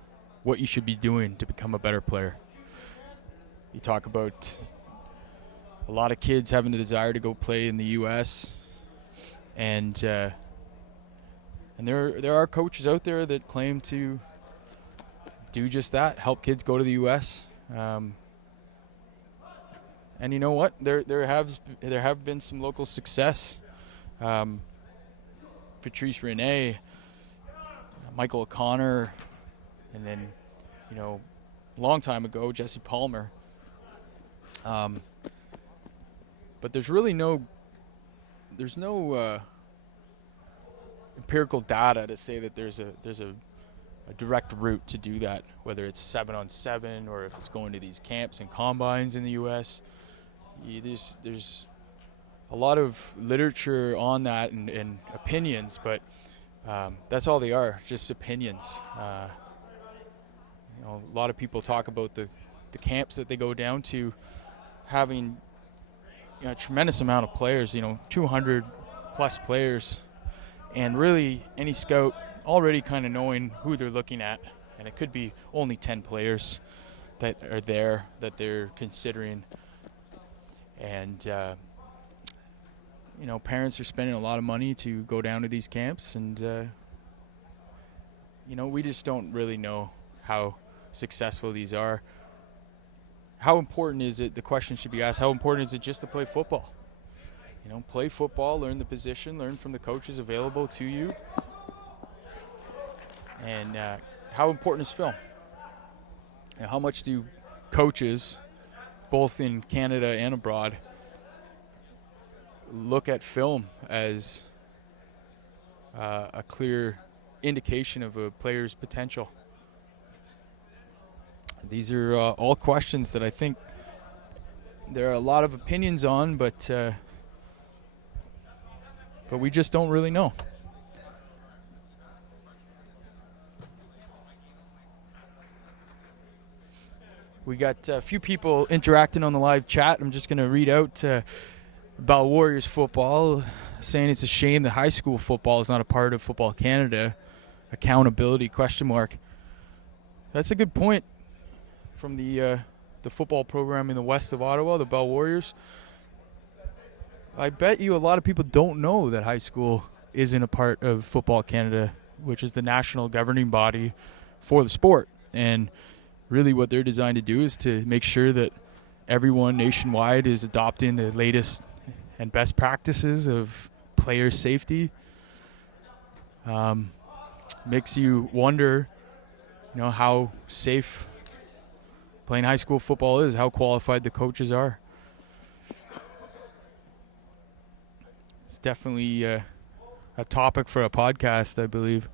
what you should be doing to become a better player. You talk about a lot of kids having the desire to go play in the U.S., and there are coaches out there that claim to do just that, help kids go to the U.S. And you know what? There have been some local success. Patrice Rene, Michael O'Connor, and then a long time ago Jesse Palmer. But there's really no empirical data to say that there's a direct route to do that, whether it's 7-on-7 or if it's going to these camps and combines in the U.S. There's a lot of literature on that and opinions, but that's all they are, just opinions. A lot of people talk about the camps that they go down to having a tremendous amount of players, 200 plus players, and really any scout already kind of knowing who they're looking at, and it could be only 10 players that are there that they're considering. And parents are spending a lot of money to go down to these camps, and we just don't really know how successful these are. How important is it? The question should be asked, how important is it just to play football? Play football, learn the position, learn from the coaches available to you. And how important is film? And how much do coaches, both in Canada and abroad, look at film as a clear indication of a player's potential? These are all questions that I think there are a lot of opinions on, but we just don't really know. We got a few people interacting on the live chat. I'm just going to read out about Warriors football, saying it's a shame that high school football is not a part of Football Canada. Accountability, ? That's a good point from the football program in the west of Ottawa, the Bell Warriors. I bet you a lot of people don't know that high school isn't a part of Football Canada, which is the national governing body for the sport. And really what they're designed to do is to make sure that everyone nationwide is adopting the latest and best practices of player safety. Makes you wonder, how safe playing high school football is, how qualified the coaches are. It's definitely a topic for a podcast, I believe.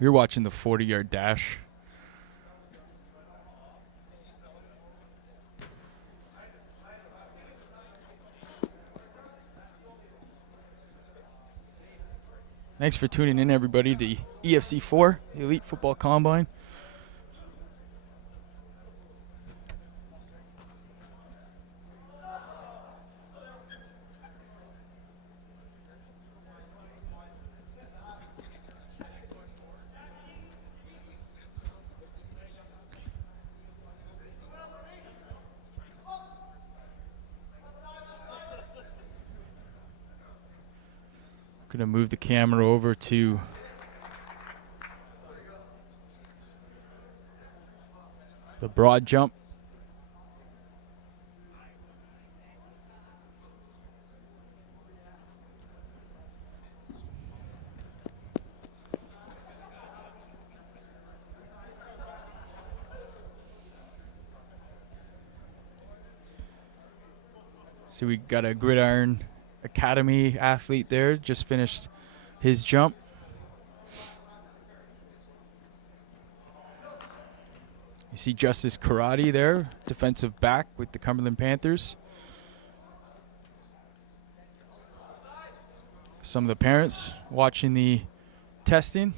You're watching the 40-yard dash. Thanks for tuning in, everybody, to EFC4, the Elite Football Combine. Gonna move the camera over to the broad jump. So we got a Gridiron Academy athlete there, just finished his jump. You see Justice Karate there, defensive back with the Cumberland Panthers. Some of the parents watching the testing.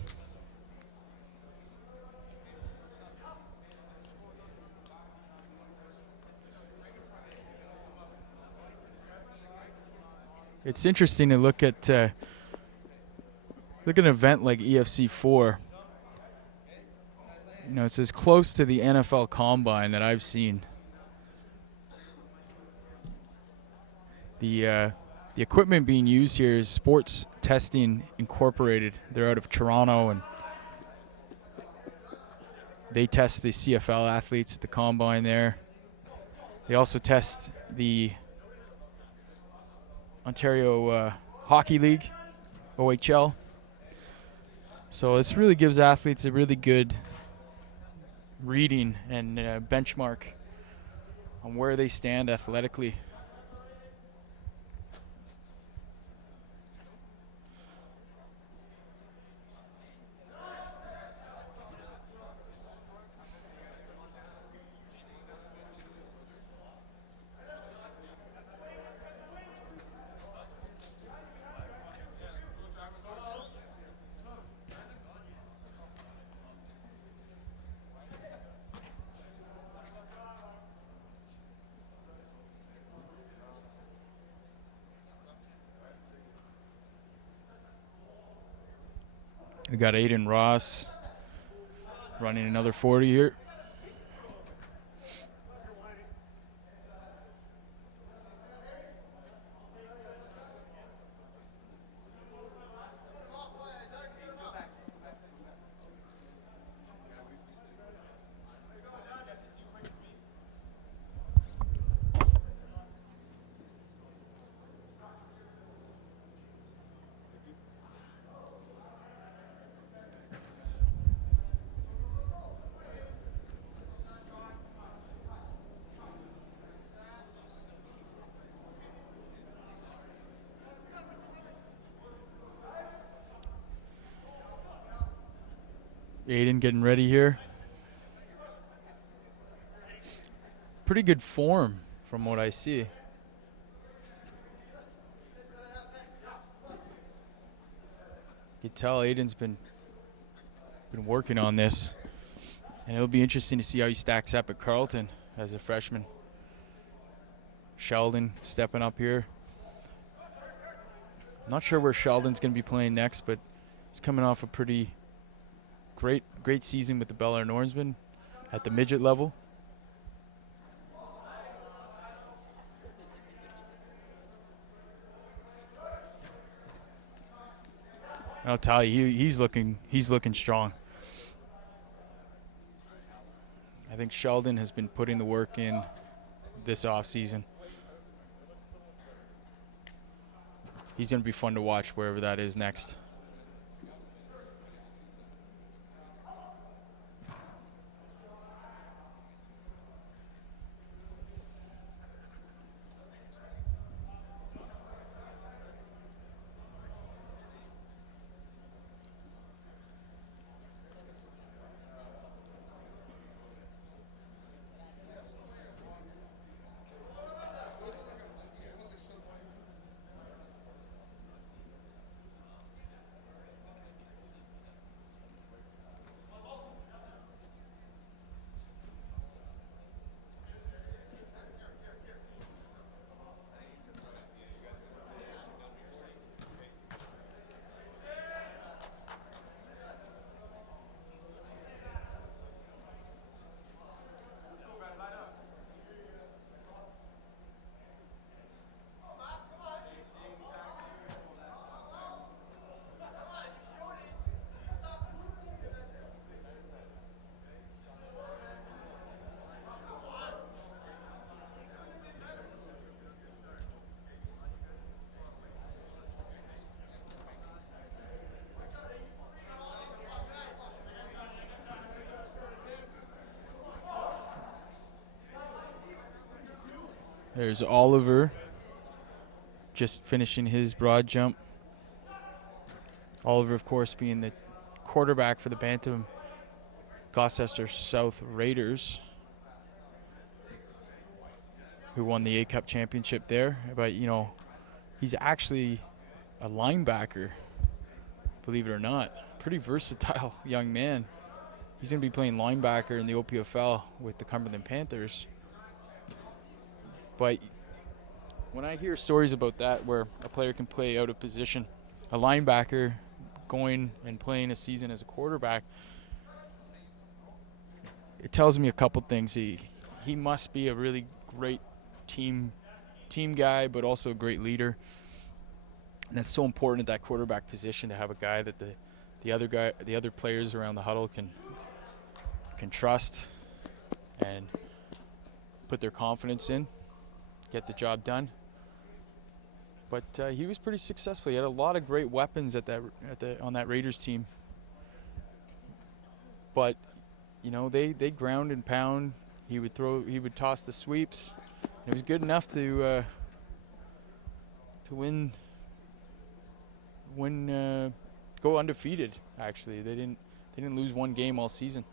It's interesting to look at an event like EFC4. You know, it's as close to the NFL Combine that I've seen. The equipment being used here is Sports Testing Incorporated. They're out of Toronto, and they test the CFL athletes at the Combine there. They also test the Ontario Hockey League, OHL. So this really gives athletes a really good reading and benchmark on where they stand athletically. We got Aiden Ross running another 40 here. Aiden getting ready here. Pretty good form from what I see. You can tell Aiden's been working on this. And it'll be interesting to see how he stacks up at Carleton as a freshman. Sheldon stepping up here. Not sure where Sheldon's going to be playing next, but he's coming off a pretty great season with the Bel Air Norsemen at the midget level. And I'll tell you, he's looking strong. I think Sheldon has been putting the work in this offseason. He's going to be fun to watch wherever that is next. There's Oliver just finishing his broad jump. Oliver, of course, being the quarterback for the Bantam Gloucester South Raiders, who won the A-Cup championship there. But, you know, he's actually a linebacker, believe it or not. Pretty versatile young man. He's going to be playing linebacker in the OPFL with the Cumberland Panthers. But when I hear stories about that where a player can play out of position, a linebacker going and playing a season as a quarterback, it tells me a couple things. He must be a really great team guy, but also a great leader. And it's so important at that quarterback position to have a guy that the other players around the huddle can trust and put their confidence in, get the job done. But he was pretty successful. He had a lot of great weapons on that Raiders team. But you know, they ground and pound. He would toss the sweeps. It was good enough to win, go undefeated. Actually, they didn't lose one game all season.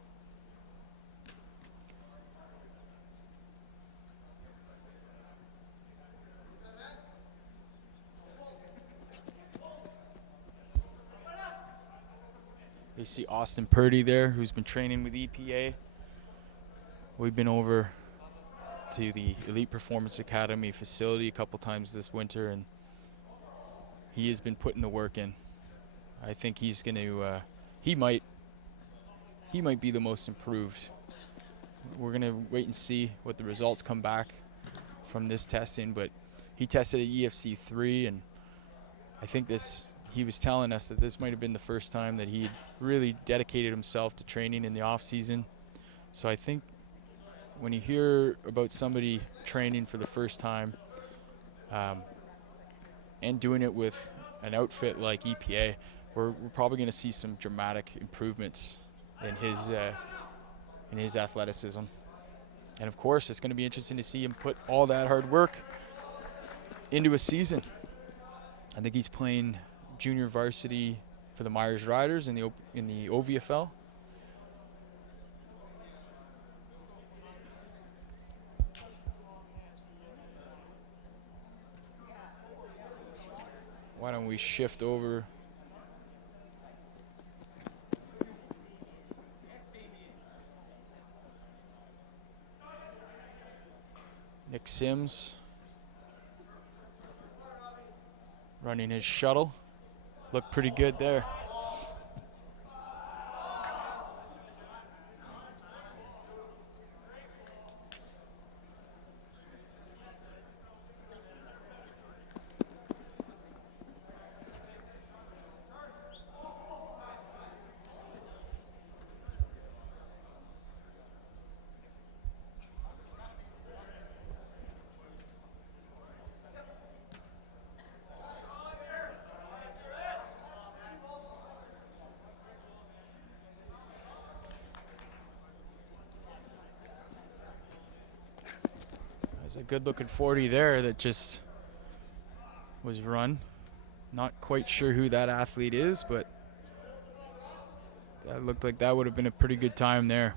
You see Austin Purdy there, who's been training with EPA. We've been over to the Elite Performance Academy facility a couple times this winter, and he has been putting the work in. I think he's going to, he might be the most improved. We're going to wait and see what the results come back from this testing, but he tested at EFC4, and I think he was telling us that this might have been the first time that he really dedicated himself to training in the off season. So I think when you hear about somebody training for the first time and doing it with an outfit like EPA, we're probably going to see some dramatic improvements in his athleticism. And of course, it's going to be interesting to see him put all that hard work into a season. I think he's playing junior varsity for the Myers Riders in the OVFL. Why don't we shift over? Nick Sims running his shuttle. Looked pretty good there. There's a good looking 40 there that just was run. Not quite sure who that athlete is, but that looked like that would have been a pretty good time there.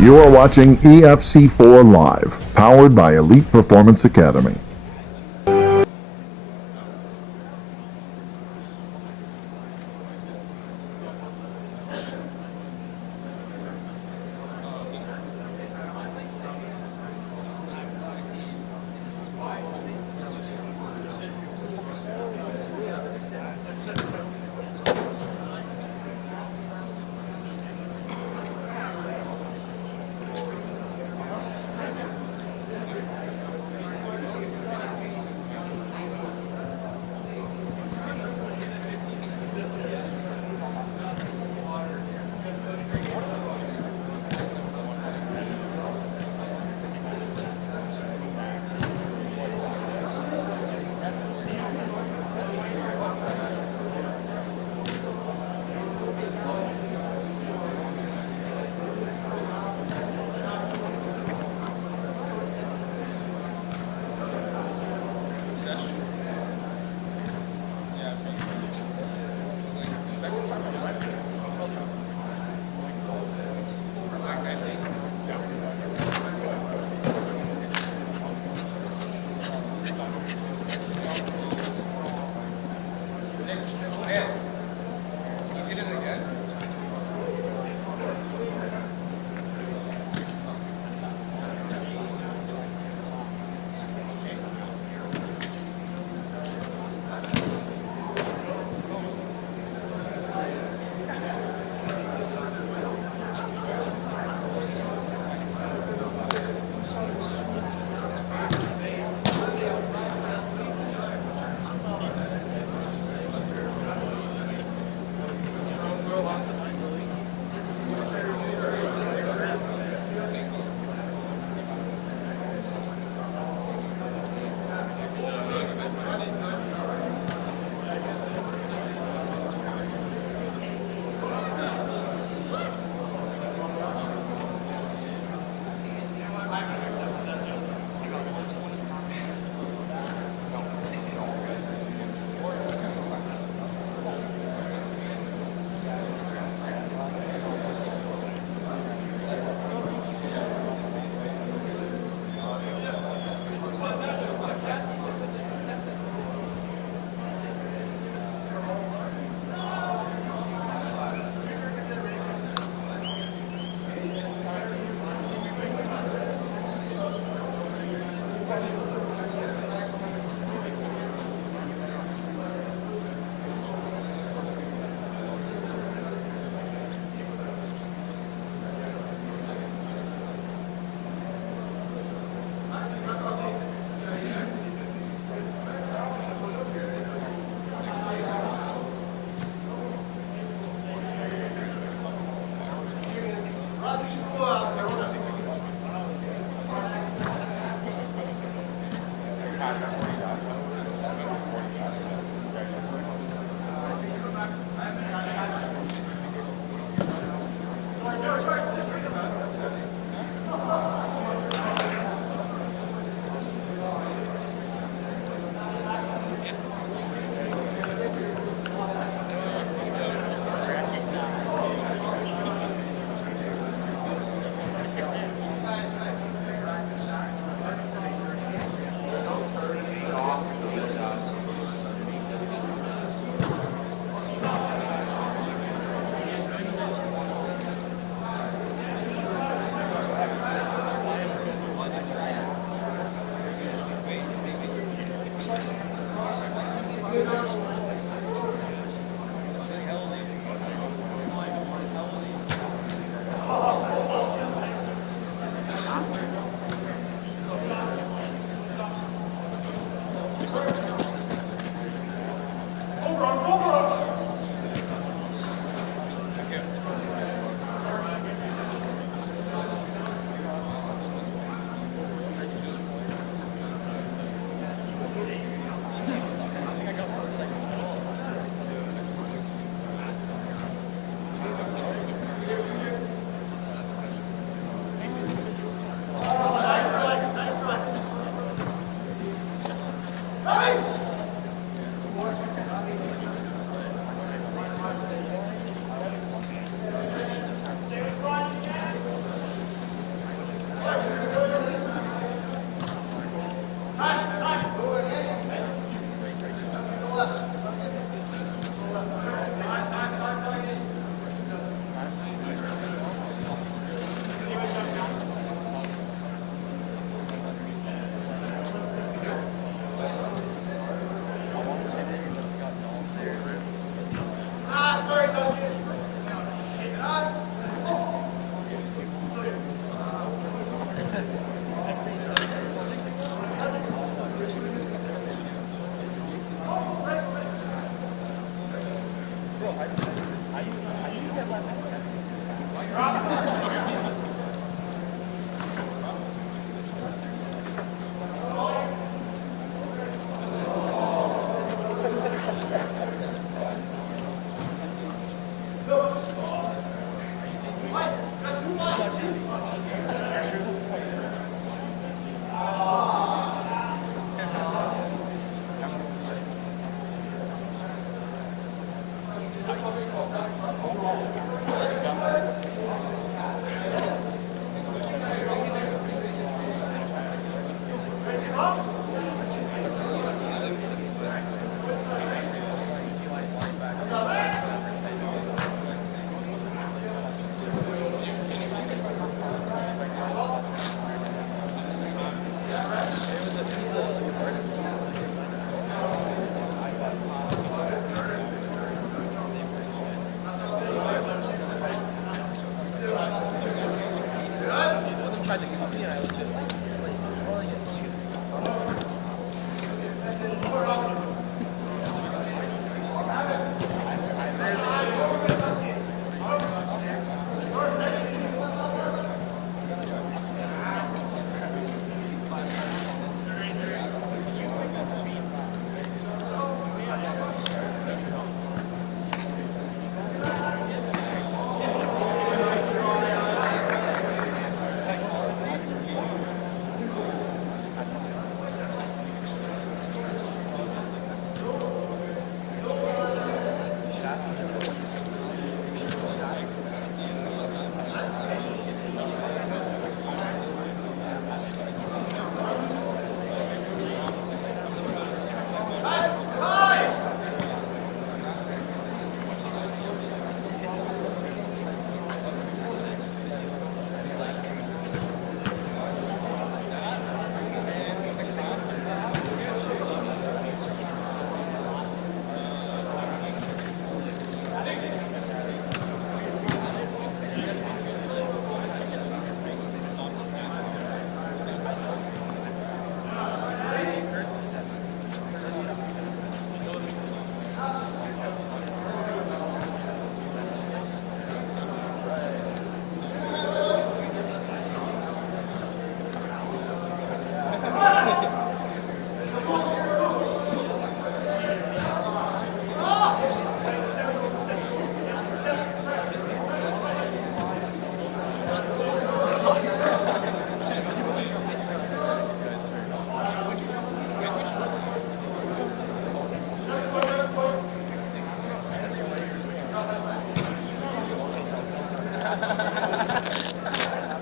You are watching EFC4 Live, powered by Elite Performance Academy.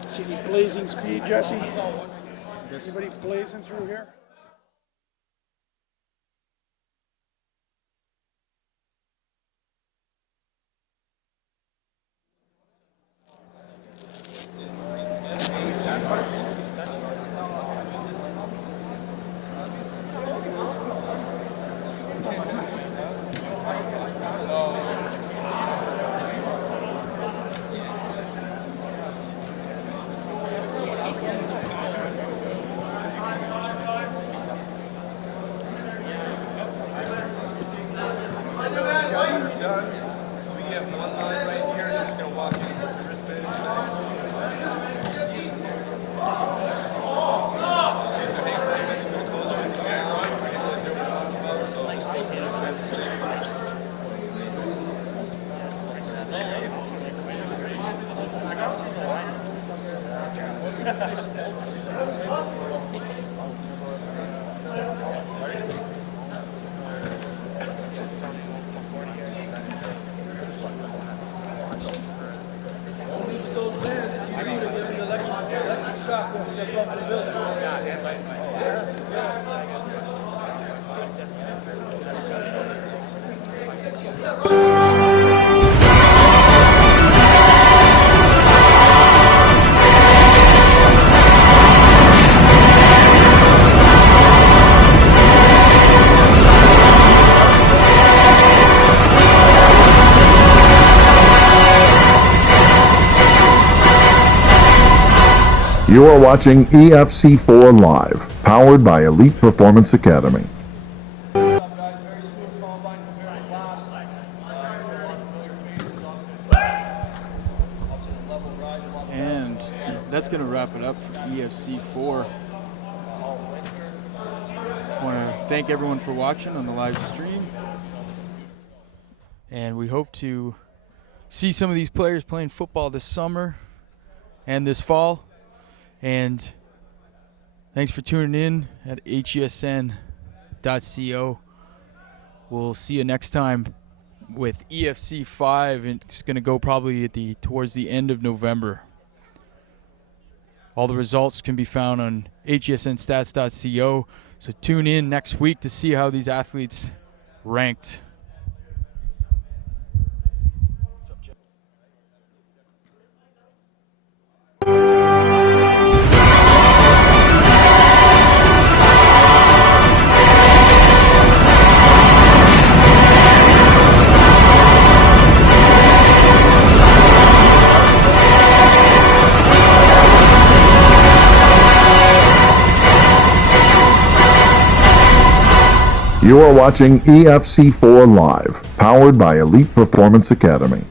See any blazing speed, Jesse? Anybody blazing through here? You are watching EFC4 Live, powered by Elite Performance Academy. And that's going to wrap it up for EFC4. I want to thank everyone for watching on the live stream. And we hope to see some of these players playing football this summer and this fall. And thanks for tuning in at HESN.co. We'll see you next time with EFC5, and it's going to go probably towards the end of November. All the results can be found on hesnstats.co. So tune in next week to see how these athletes ranked. You are watching EFC4 Live, powered by Elite Performance Academy.